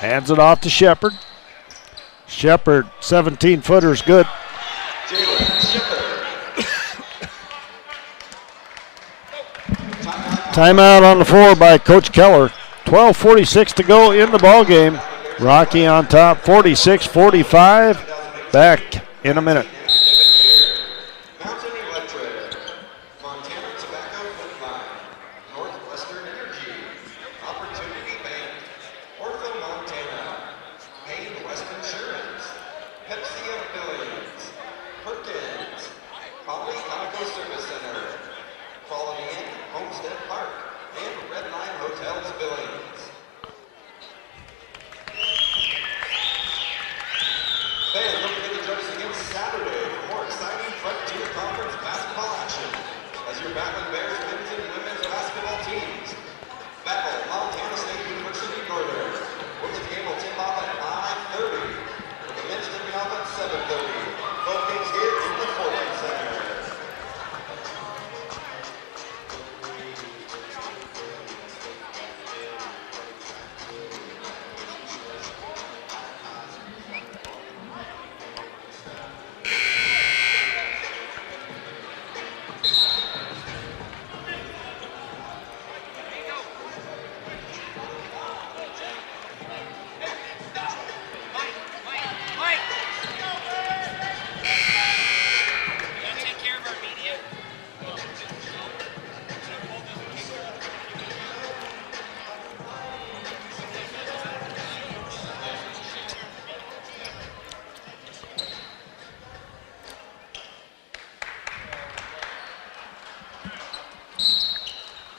Hands it off to Shepard. Shepard, 17-footer's good. Timeout on the floor by Coach Keller. 12:46 to go in the ball game. Rocky on top, 46-45. Back in a minute.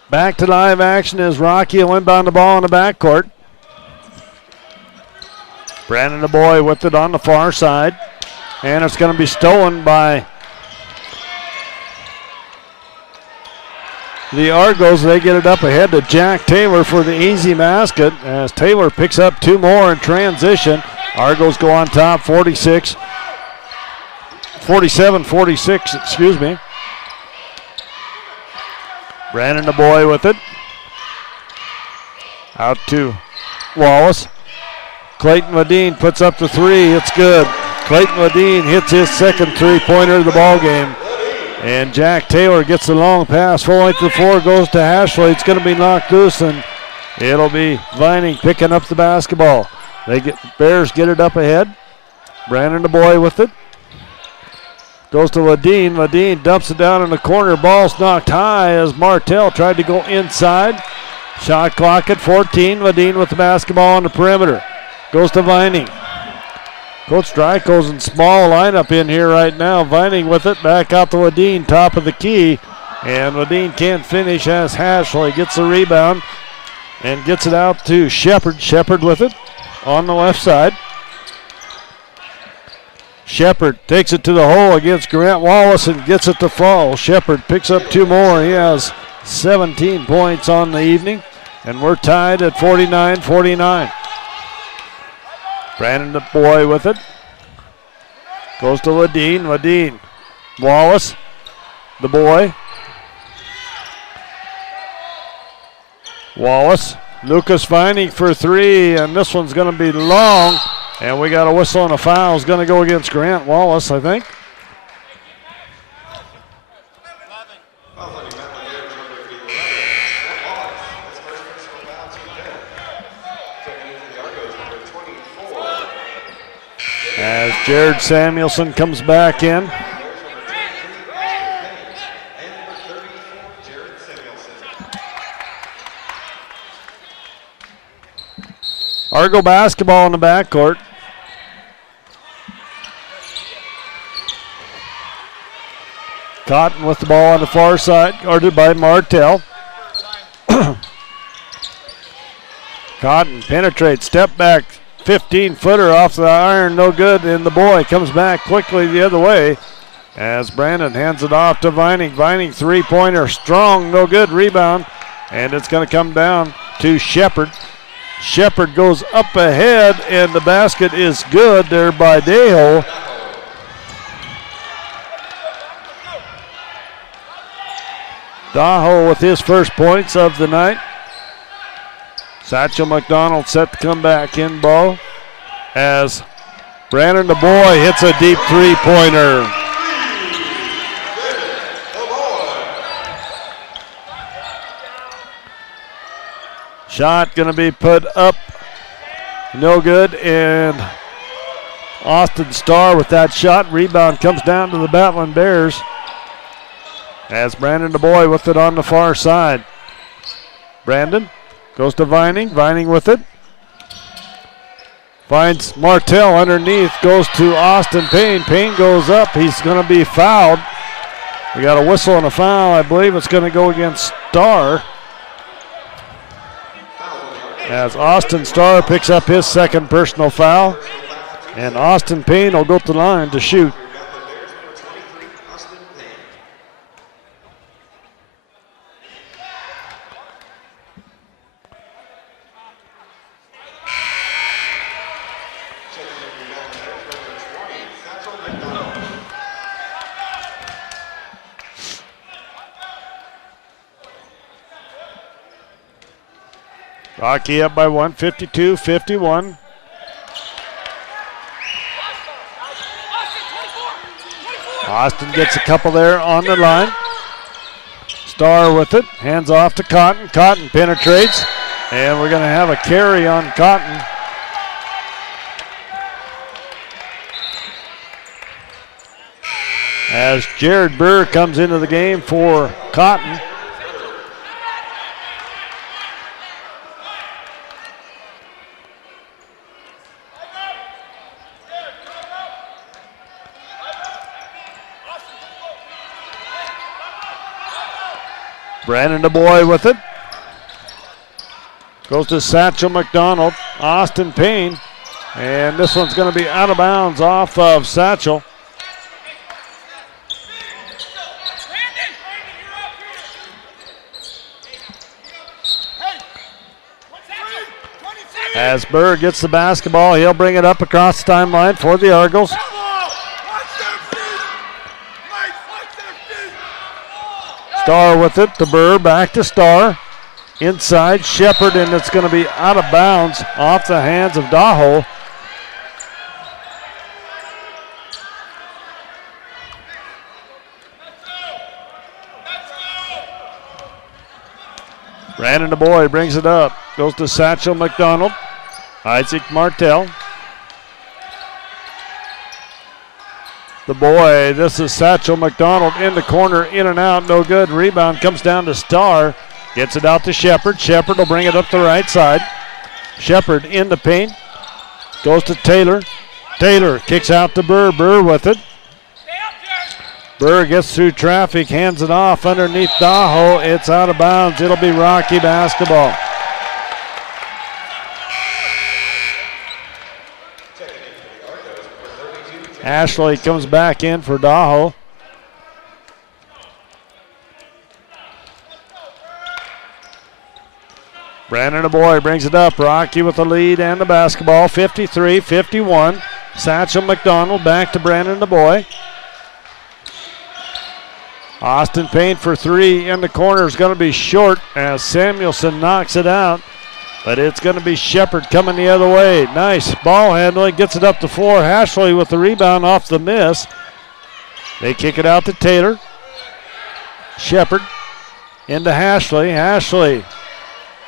Back to live action as Rocky will inbound the ball in the backcourt. Brandon DeBoy with it on the far side. And it's going to be stolen by the Argos. They get it up ahead to Jack Taylor for the easy basket as Taylor picks up 2 more in transition. Argos go on top 47-46, excuse me. Brandon the boy with it. Out to Wallace. Clayton Wadeen puts up the 3. It's good. Clayton Wadeen hits his second 3-pointer of the ball game. And Jack Taylor gets the long pass. Full length to the floor, goes to Ashley. It's going to be knocked loose, and it'll be Vining picking up the basketball. Bears get it up ahead. Brandon the boy with it. Goes to Wadeen. Wadeen dumps it down in the corner. Ball's knocked high as Martell tried to go inside. Shot clock at 14. Wadeen with the basketball on the perimeter. Goes to Vining. Coach Dryko's in small lineup in here right now. Vining with it. Back out to Wadeen, top of the key. And Wadeen can't finish as Ashley gets the rebound and gets it out to Shepard. Shepard with it on the left side. Shepard takes it to the hole against Grant Wallace and gets it to fall. Shepard picks up 2 more. He has 17 points on the evening. And we're tied at 49-49. Brandon the boy with it. Goes to Wadeen. Wadeen. Wallace. The boy. Wallace. Lucas Vining for 3, and this one's going to be long. And we got a whistle and a foul. It's going to go against Grant Wallace, I think. As Jared Samuelson comes back in. Argo basketball in the backcourt. Cotton with the ball on the far side, guarded by Martell. Cotton penetrates, step back, 15-footer off the iron, no good, and the boy comes back quickly the other way as Brandon hands it off to Vining. Vining 3-pointer, strong, no good, rebound, and it's going to come down to Shepard. Shepard goes up ahead, and the basket is good there by Deho. Daho with his first points of the night. Satchel McDonald set to come back in ball as Brandon the boy hits a deep 3-pointer. Shot going to be put up, no good, and Austin Starr with that shot. Rebound comes down to the Battling Bears as Brandon the boy with it on the far side. Brandon goes to Vining. Vining with it. Finds Martell underneath. Goes to Austin Payne. Payne goes up. He's going to be fouled. We got a whistle and a foul. I believe it's going to go against Starr. As Austin Starr picks up his second personal foul. And Austin Payne will go to the line to shoot. Rocky up by 1, 52-51. Austin gets a couple there on the line. Starr with it, hands off to Cotton. Cotton penetrates, and we're going to have a carry on Cotton. As Jared Burr comes into the game for Cotton. Brandon the boy with it. Goes to Satchel McDonald. Austin Payne. And this one's going to be out of bounds off of Satchel. As Burr gets the basketball, he'll bring it up across the timeline for the Argos. Starr with it to Burr, back to Starr. Inside, Shepard, and it's going to be out of bounds off the hands of Daho. Brandon DeBoy brings it up. Goes to Satchel McDonald. Isaac Martell. DeBoy, this is Satchel McDonald in the corner, in and out, no good. Rebound comes down to Starr. Gets it out to Shepard. Shepard will bring it up the right side. Shepard in the paint. Goes to Taylor. Taylor kicks out to Burr. Burr with it. Burr gets through traffic, hands it off underneath Daho. It's out of bounds. It'll be Rocky basketball. Ashley comes back in for Daho. Brandon DeBoy brings it up. Rocky with the lead and the basketball. 53-51. Satchel McDonald back to Brandon DeBoy. Austin Payne for three in the corner is going to be short as Samuelson knocks it out. But it's going to be Shepard coming the other way. Nice ball handling. Gets it up the floor. Ashley with the rebound off the miss. They kick it out to Taylor. Shepard into Ashley. Ashley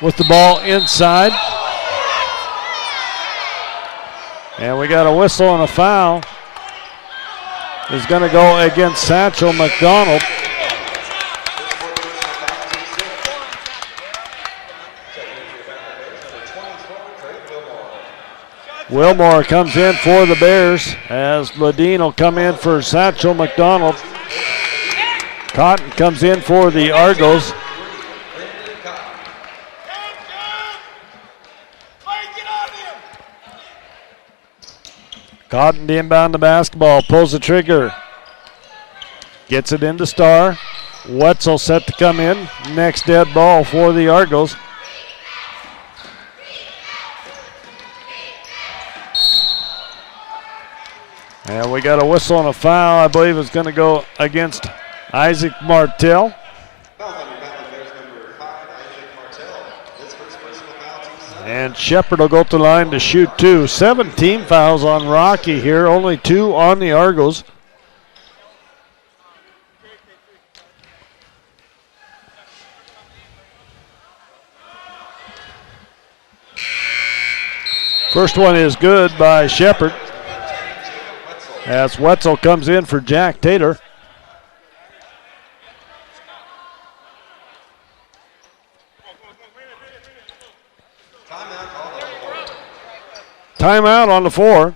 with the ball inside. And we got a whistle and a foul. Is going to go against Satchel McDonald. Wilmore comes in for the Bears as Ledeen will come in for Satchel McDonald. Cotton comes in for the Argos. Cotton to inbound the basketball, pulls the trigger. Gets it into Starr. Wetzel set to come in. Next dead ball for the Argos. And we got a whistle and a foul. I believe it's going to go against Isaac Martell. And Shepard will go to the line to shoot two. 17 fouls on Rocky here, only 2 on the Argos. First one is good by Shepard. As Wetzel comes in for Jack Taylor. Timeout on the floor.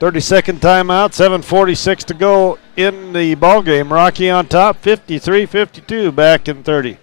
30-second timeout, 7:46 to go in the ball game. Rocky on top, 53-52, back in 30.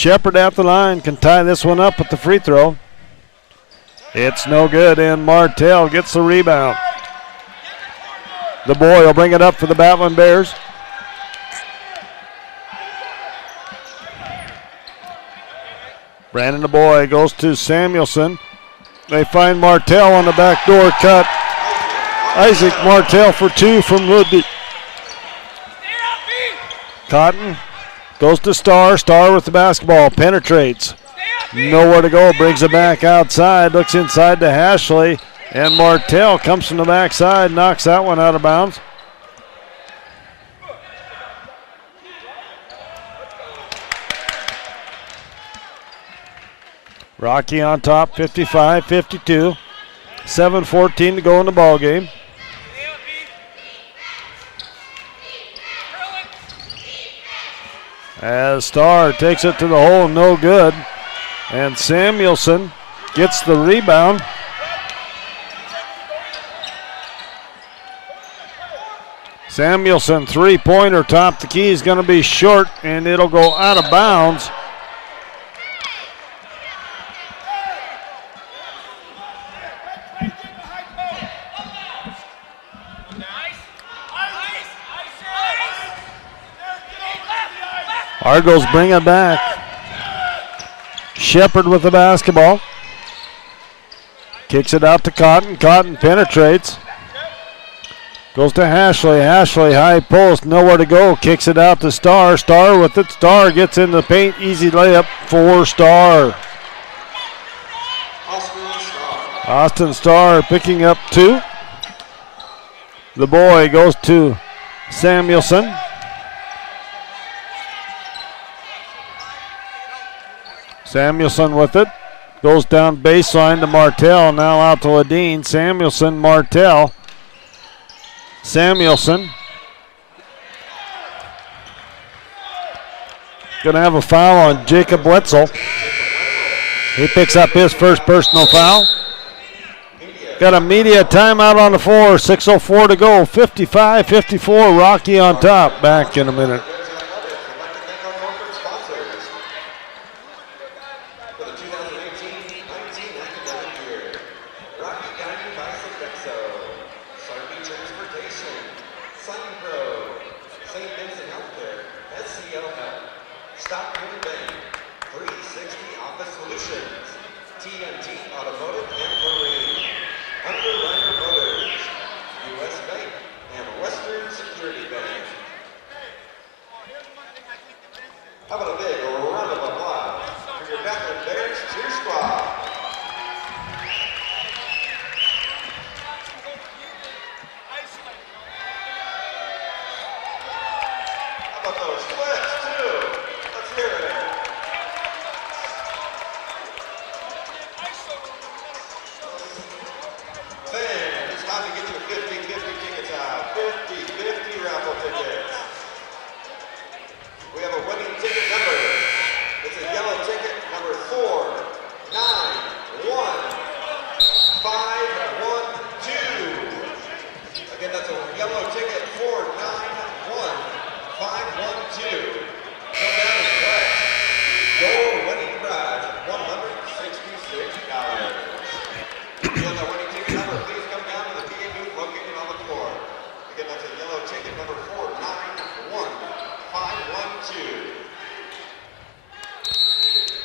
Shepard at the line can tie this one up with the free throw. It's no good, and Martell gets the rebound. The boy will bring it up for the Battling Bears. Brandon the boy goes to Samuelson. They find Martell on the backdoor cut. Isaac Martell for 2 from Ludwig. Cotton goes to Starr. Starr with the basketball. Penetrates. Nowhere to go. Brings it back outside. Looks inside to Ashley. And Martell comes from the backside. Knocks that one out of bounds. Rocky on top, 55-52. 7:14 to go in the ball game. As Starr takes it to the hole, no good. And Samuelson gets the rebound. Samuelson, three-pointer, top the key, is going to be short, and it'll go out of bounds. Argos bring it back. Shepard with the basketball. Kicks it out to Cotton. Cotton penetrates. Goes to Hashley. Hashley, high post, nowhere to go. Kicks it out to Starr. Starr with it. Starr gets in the paint. Easy layup for Starr. Austin Starr picking up 2. The boy goes to Samuelson. Samuelson with it. Goes down baseline to Martell. Now out to Ladine. Samuelson, Martell. Samuelson. Going to have a foul on Jacob Wetzel. He picks up his first personal foul. Got a media timeout on the floor. 6:04 to go. 55-54. Rocky on top. Back in a minute.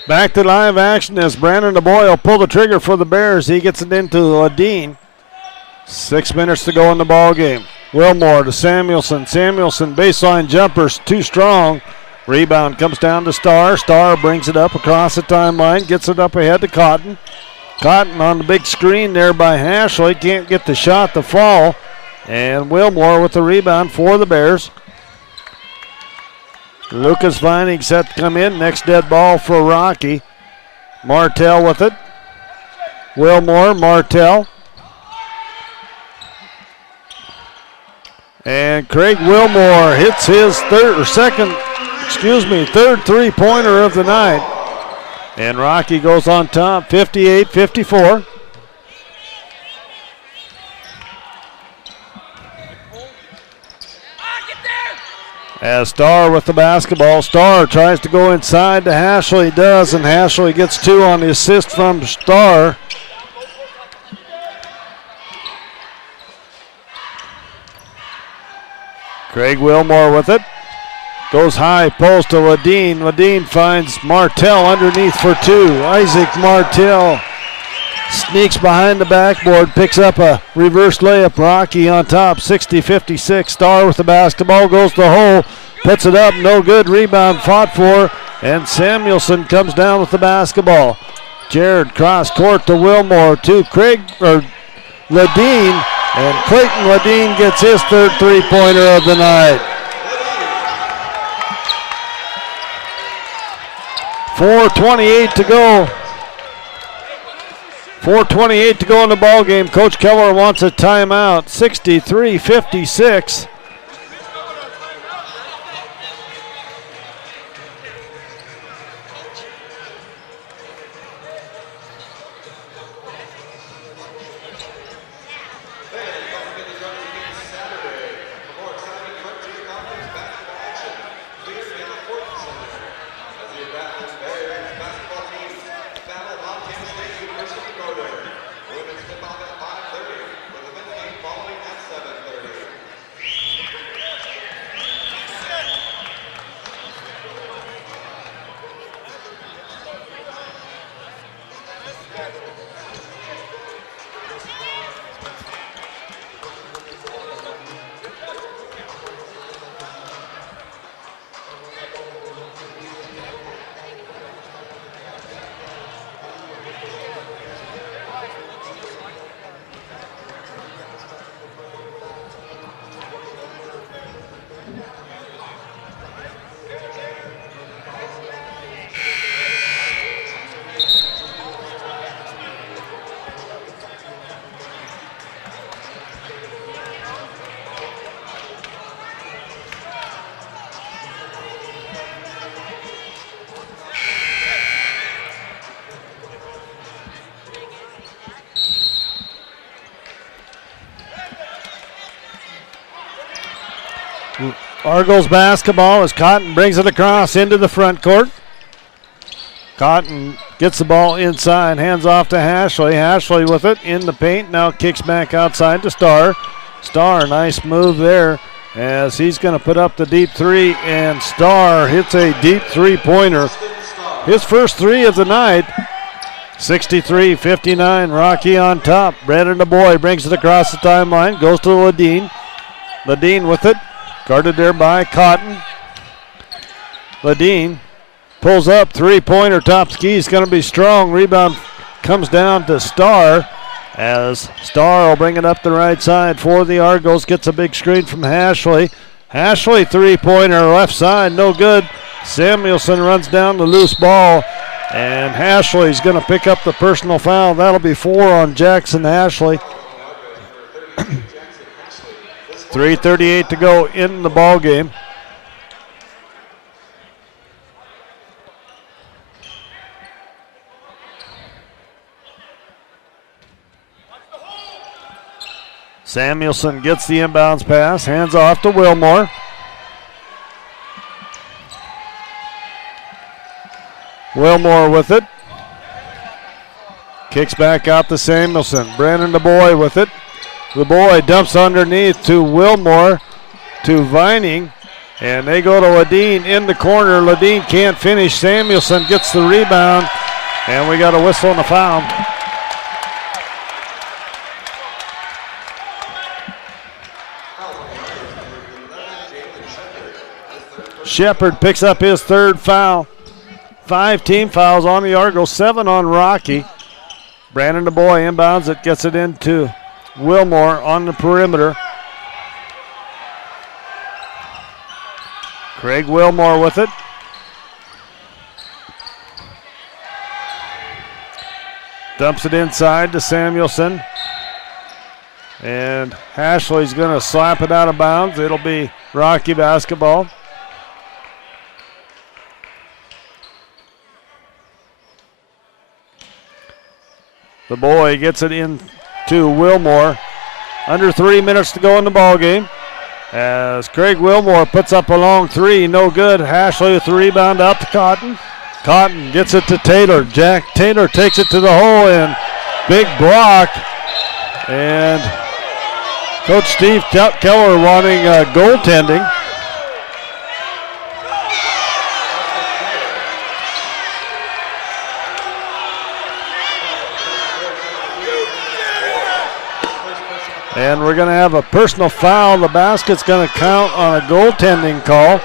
Back to live action as Brandon DeBoy will pull the trigger for the Bears. He gets it into Ladine. 6 minutes to go in the ball game. Wilmore to Samuelson. Samuelson baseline jumpers too strong. Rebound comes down to Starr. Starr brings it up across the timeline. Gets it up ahead to Cotton. Cotton on the big screen there by Hashley. Can't get the shot to fall. And Wilmore with the rebound for the Bears. Lucas Vining set to come in. Next dead ball for Rocky. Martell with it. Wilmore, Martell. And Craig Wilmore hits his third three-pointer of the night. And Rocky goes on top, 58-54. As Starr with the basketball. Starr tries to go inside to Hashley, does, and Hashley gets 2 on the assist from Starr. Craig Wilmore with it. Goes high post to Ladine. Ladine finds Martell underneath for 2. Isaac Martell sneaks behind the backboard, picks up a reverse layup. Rocky on top, 60-56. Starr with the basketball, goes to the hole, puts it up, no good. Rebound fought for, and Samuelson comes down with the basketball. Jared cross court to Wilmore to Ladine, and Clayton Ladine gets his third three-pointer of the night. 4:28 to go 4:28 to go in the ball game. Coach Keller wants a timeout. 63-56. Argos basketball as Cotton brings it across into the front court. Cotton gets the ball inside, hands off to Hashley. Hashley with it in the paint, now kicks back outside to Starr. Starr, nice move there as he's going to put up the deep three, and Starr hits a deep three-pointer. His first three of the night. 63-59, Rocky on top. Brandon DeBoy brings it across the timeline, goes to Ledeen. Ledeen with it. Guarded there by Cotton. Ledeen pulls up, three-pointer, top ski's going to be strong. Rebound comes down to Starr as Starr will bring it up the right side for the Argos. Gets a big screen from Hashley. Hashley three-pointer, left side, no good. Samuelson runs down the loose ball, and Hashley's going to pick up the personal foul. That'll be 4 on Jackson Hashley. 3:38 to go in the ball game. Samuelson gets the inbounds pass, hands off to Wilmore. Wilmore with it. Kicks back out to Samuelson. Brandon DeBoy with it. The boy dumps underneath to Wilmore, to Vining, and they go to Ledeen in the corner. Ledeen can't finish. Samuelson gets the rebound, and we got a whistle and a foul. Shepard picks up his third foul. 5 team fouls on the Argos, 7 on Rocky. Brandon DeBoy inbounds it, gets it into Wilmore on the perimeter. Craig Wilmore with it. Dumps it inside to Samuelson. And Hashley's going to slap it out of bounds. It'll be Rocky basketball. The boy gets it in to Wilmore. Under 3 minutes to go in the ball game. As Craig Wilmore puts up a long three, no good. Hashley with the rebound out to Cotton. Cotton gets it to Taylor. Jack Taylor takes it to the hole, and big block. And Coach Steve Keller wanting goaltending. And we're going to have a personal foul. The basket's going to count on a goaltending call.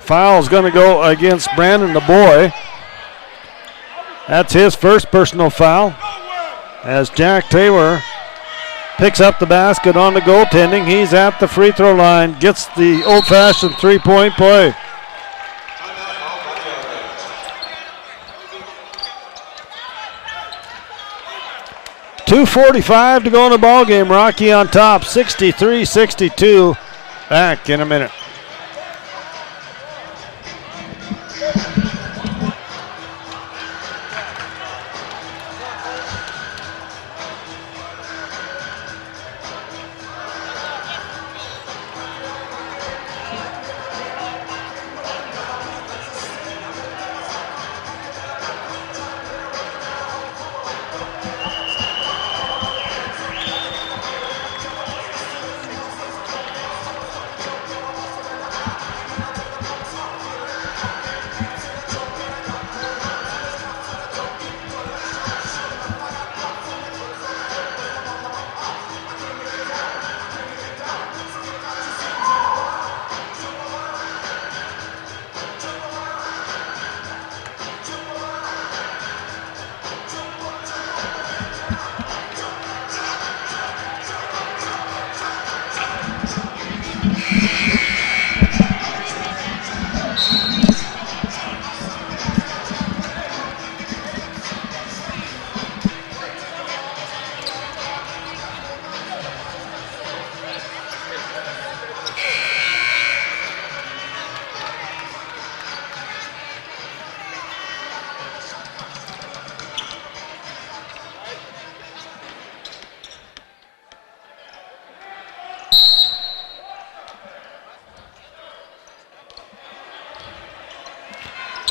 Foul's going to go against Brandon DeBoy. That's his first personal foul. As Jack Taylor picks up the basket on the goaltending, he's at the free throw line, gets the old-fashioned three-point play. 2:45 to go in the ball game. Rocky on top, 63-62. Back in a minute.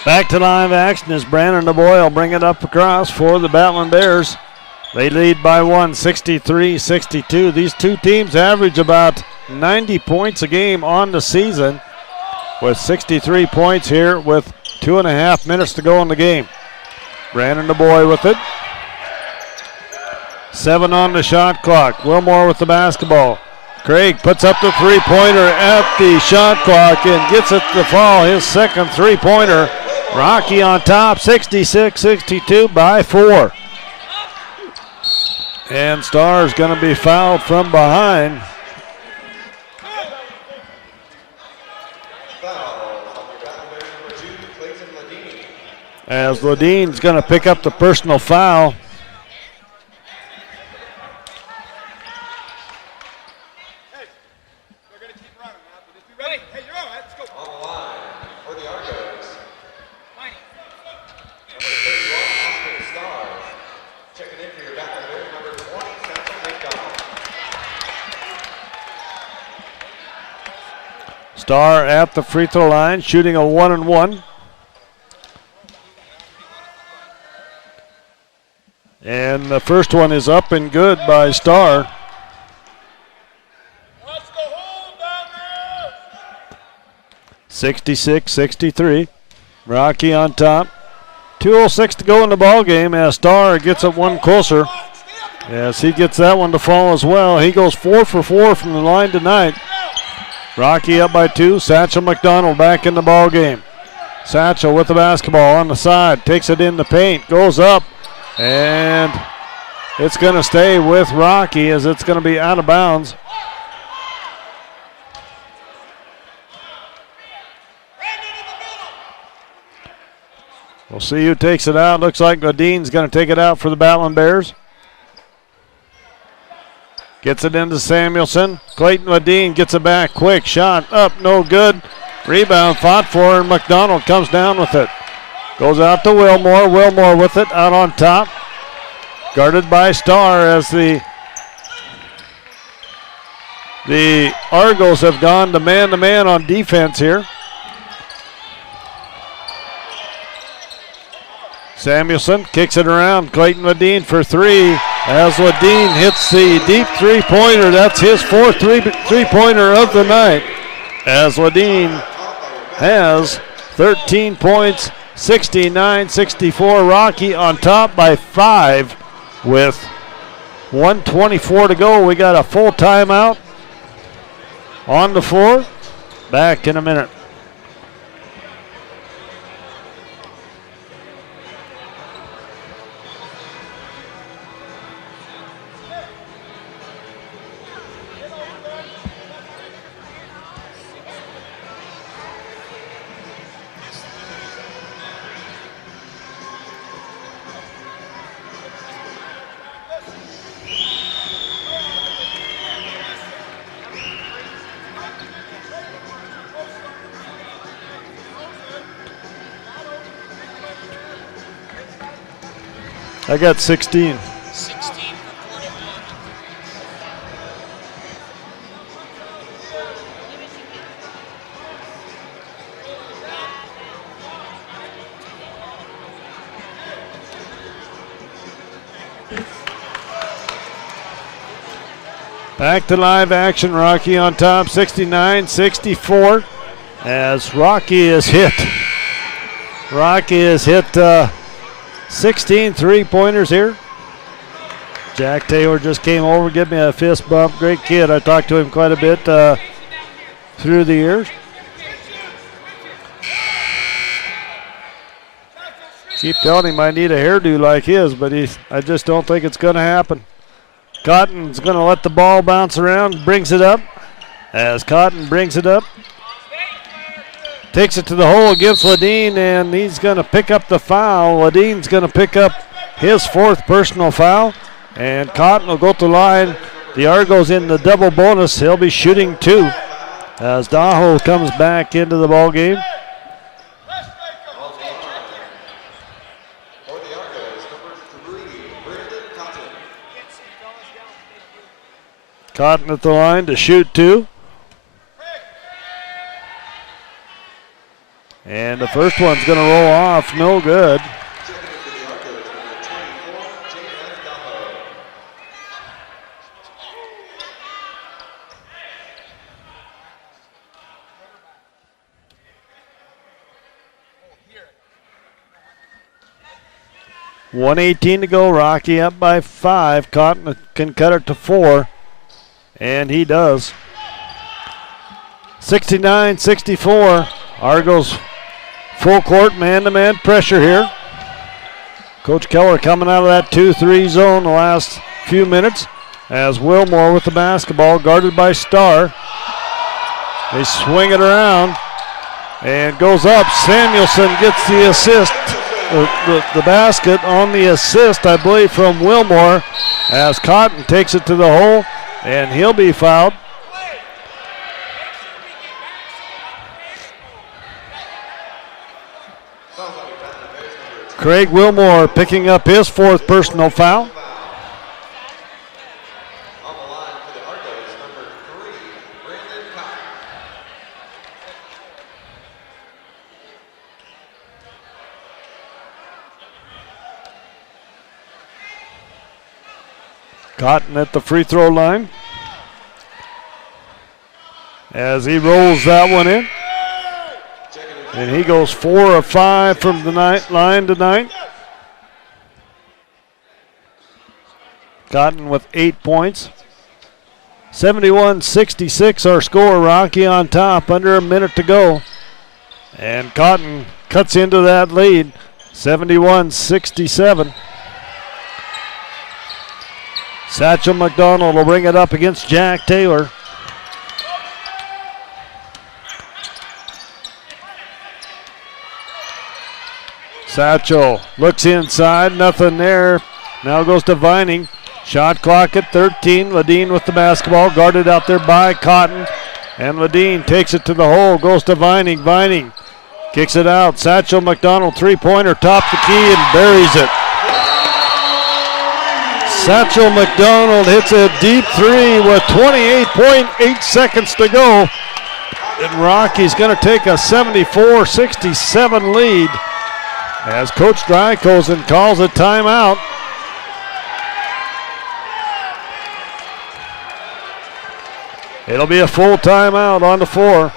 Back to live action as Brandon DeBoy will bring it up across for the Battling Bears. They lead by 1, 63-62. These two teams average about 90 points a game on the season, with 63 points here with 2.5 minutes to go in the game. Brandon DeBoy with it. 7 on the shot clock. Wilmore with the basketball. Craig puts up the three-pointer at the shot clock and gets it to fall, his second three-pointer. Rocky on top, 66-62 by 4. And Starr's going to be fouled from behind. As Ladine's going to pick up the personal foul. Starr at the free throw line, shooting a 1-and-1. And the first one is up and good by Starr. Watch the hole down there. 66-63. Rocky on top. 2:06 to go in the ball game as Starr gets it one closer. As he gets that one to fall as well. He goes 4 for 4 from the line tonight. Rocky up by 2. Satchel McDonald back in the ball game. Satchel with the basketball on the side. Takes it in the paint. Goes up. And it's going to stay with Rocky as it's going to be out of bounds. We'll see who takes it out. Looks like Godine's going to take it out for the Battling Bears. Gets it into Samuelson. Clayton Ladine gets it back quick. Shot up, no good. Rebound fought for, and McDonald comes down with it. Goes out to Wilmore. Wilmore with it out on top. Guarded by Starr as the Argos have gone to man on defense here. Samuelson kicks it around. Clayton Ladine for 3. As Ladine hits the deep three-pointer. That's his fourth three-pointer of the night. As Ladine has 13 points, 69-64. Rocky on top by 5 with 1:24 to go. We got a full timeout on the floor. Back in a minute. I got 16. 16 for 41. Back to live action. Rocky on top, 69-64. As Rocky is hit. Rocky has hit 16 three-pointers here. Jack Taylor just came over, give me a fist bump. Great kid. I talked to him quite a bit through the years. Keep telling him I need a hairdo like his, but I just don't think it's going to happen. Cotton's going to let the ball bounce around, brings it up. As Cotton brings it up, takes it to the hole against Ledeen, and he's going to pick up the foul. Ledeen's going to pick up his 4th personal foul, and Cotton will go to the line. The Argos in the double bonus. He'll be shooting 2 as Daho comes back into the ball game. Cotton at the line to shoot 2. And the first one's going to roll off, no good. .118 to go. Rocky up by 5. Cotton can cut it to 4. And he does. 69-64. Argos full court, man-to-man pressure here. Coach Keller coming out of that 2-3 zone the last few minutes as Wilmore with the basketball, guarded by Starr. They swing it around and goes up. Samuelson gets the assist, the basket on the assist, I believe, from Wilmore, as Cotton takes it to the hole, and he'll be fouled. Craig Wilmore picking up his 4th personal foul. On the line for the Argos, number 3, Brandon Cotton. Cotton at the free throw line as he rolls that one in. And he goes 4 of 5 from the line tonight. Cotton with 8 points. 71-66 our score. Rocky on top, under a minute to go. And Cotton cuts into that lead, 71-67. Satchel McDonald will bring it up against Jack Taylor. Satchel looks inside, nothing there. Now goes to Vining. Shot clock at 13. Ledeen with the basketball, guarded out there by Cotton. And Ledeen takes it to the hole, goes to Vining. Vining kicks it out. Satchel McDonald, 3-pointer, top the key and buries it. Satchel McDonald hits a deep 3 with 28.8 seconds to go. And Rocky's going to take a 74-67 lead as Coach Drykosen calls a timeout. It'll be a full timeout on the floor.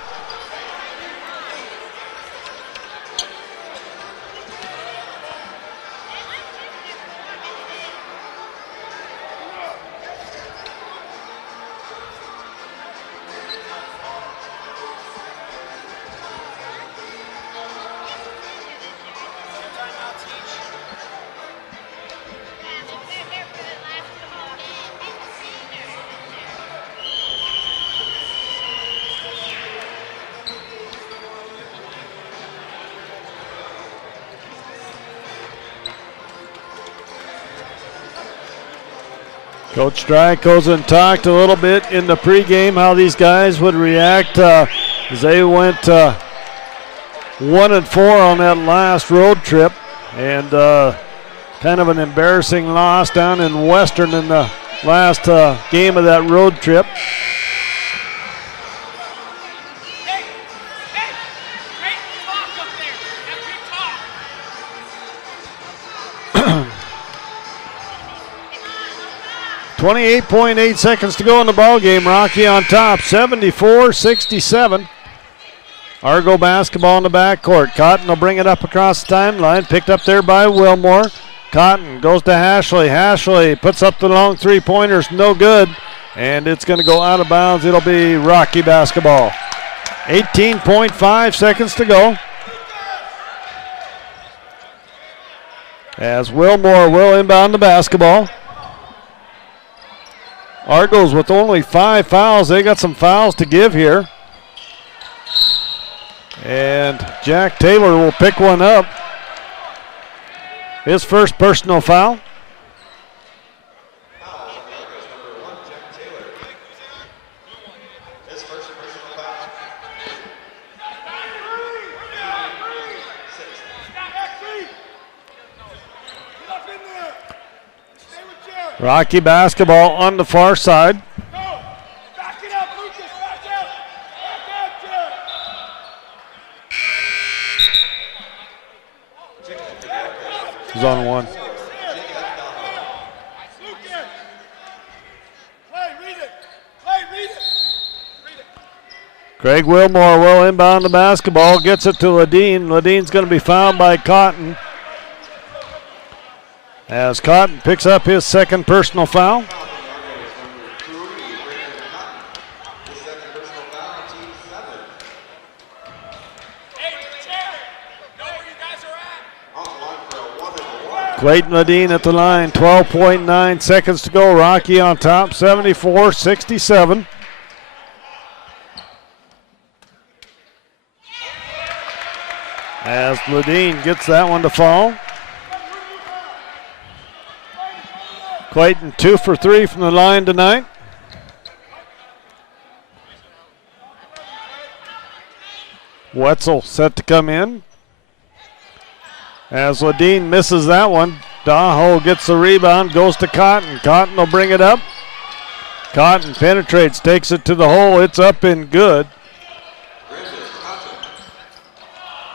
Coach Drykosen talked a little bit in the pregame how these guys would react as they went 1-4 on that last road trip, and Kind of an embarrassing loss down in Western in the last game of that road trip. Hey, great talk up there. That big talk. 28.8 seconds to go in the ball game. Rocky on top, 74-67. Argo basketball in the backcourt. Cotton will bring it up across the timeline. Picked up there by Wilmore. Cotton goes to Hashley. Hashley puts up the long three-pointers. No good. And it's going to go out of bounds. It'll be Rocky basketball. 18.5 seconds to go. As Wilmore will inbound the basketball. Argos with only 5 fouls. They got some fouls to give here. And Jack Taylor will pick one up. His first personal foul. Rocky basketball on the far side. He's on one. Craig Wilmore will inbound the basketball, gets it to Ledeen. Ledeen's going to be fouled by Cotton. As Cotton picks up his second personal foul. Clayton Ledeen at the line, 12.9 seconds to go. Rocky on top, 74-67. As Ledeen gets that one to fall. Clayton 2 for 3 from the line tonight. Wetzel set to come in. As Ledeen misses that one, Daho gets the rebound, goes to Cotton. Cotton will bring it up. Cotton penetrates, takes it to the hole. It's up and good.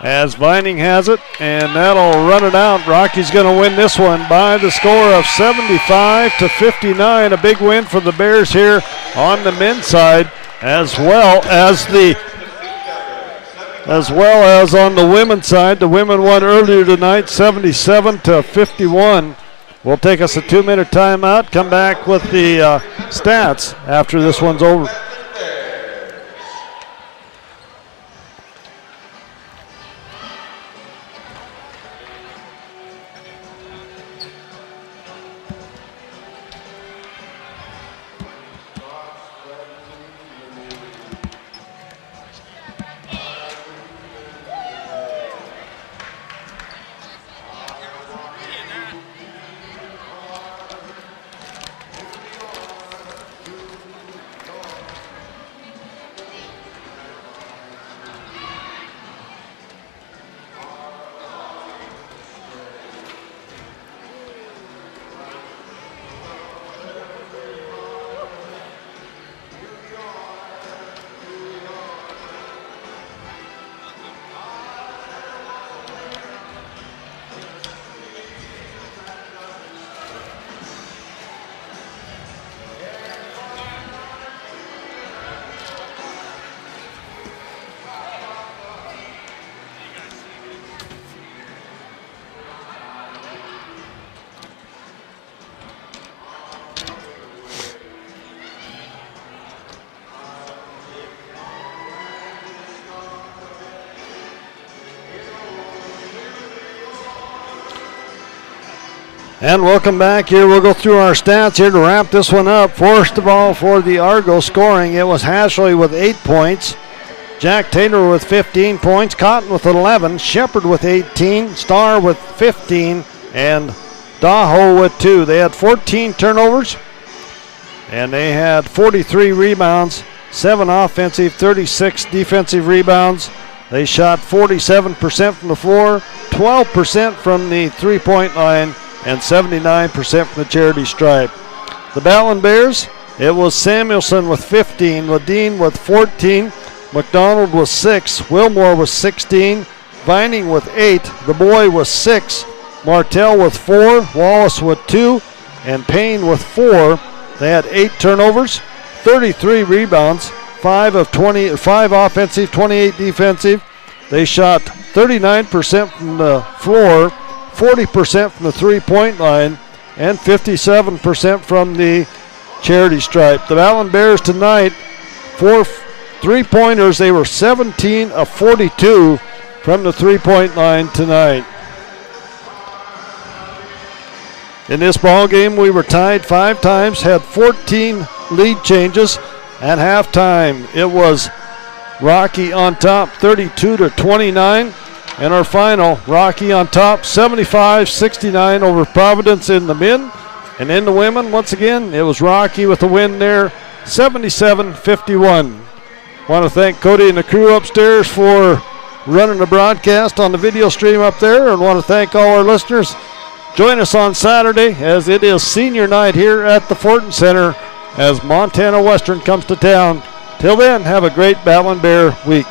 As Vining has it, and that'll run it out. Rocky's going to win this one by the score of 75-59. A big win for the Bears here on the men's side, as well as on the women's side. The women won earlier tonight, 77-51. We'll take us a 2-minute timeout, come back with the stats after this one's over. And welcome back here. We'll go through our stats here to wrap this one up. First of all, for the Argo scoring, it was Hashley with 8 points, Jack Taylor with 15 points, Cotton with 11, Shepard with 18, Starr with 15, and Daho with 2. They had 14 turnovers, and they had 43 rebounds, 7 offensive, 36 defensive rebounds. They shot 47% from the floor, 12% from the three-point line, and 79% from the charity stripe. The Ballon Bears, it was Samuelson with 15, Ladine with 14, McDonald with 6, Wilmore with 16, Vining with 8, the boy with 6, Martell with 4, Wallace with 2, and Payne with 4. They had 8 turnovers, 33 rebounds, 5 offensive, 28 defensive. They shot 39% from the floor, 40% from the three-point line, and 57% from the charity stripe. The Allen Bears tonight, 4 three-pointers. They were 17 of 42 from the three-point line tonight. In this ball game, we were tied 5 times, had 14 lead changes at halftime. It was Rocky on top, 32-29. And our final, Rocky on top, 75-69 over Providence in the men. And in the women, once again, it was Rocky with the win there, 77-51. Want to thank Cody and the crew upstairs for running the broadcast on the video stream up there, and want to thank all our listeners. Join us on Saturday as it is senior night here at the Fortin Center as Montana Western comes to town. Till then, have a great Ballon Bear week.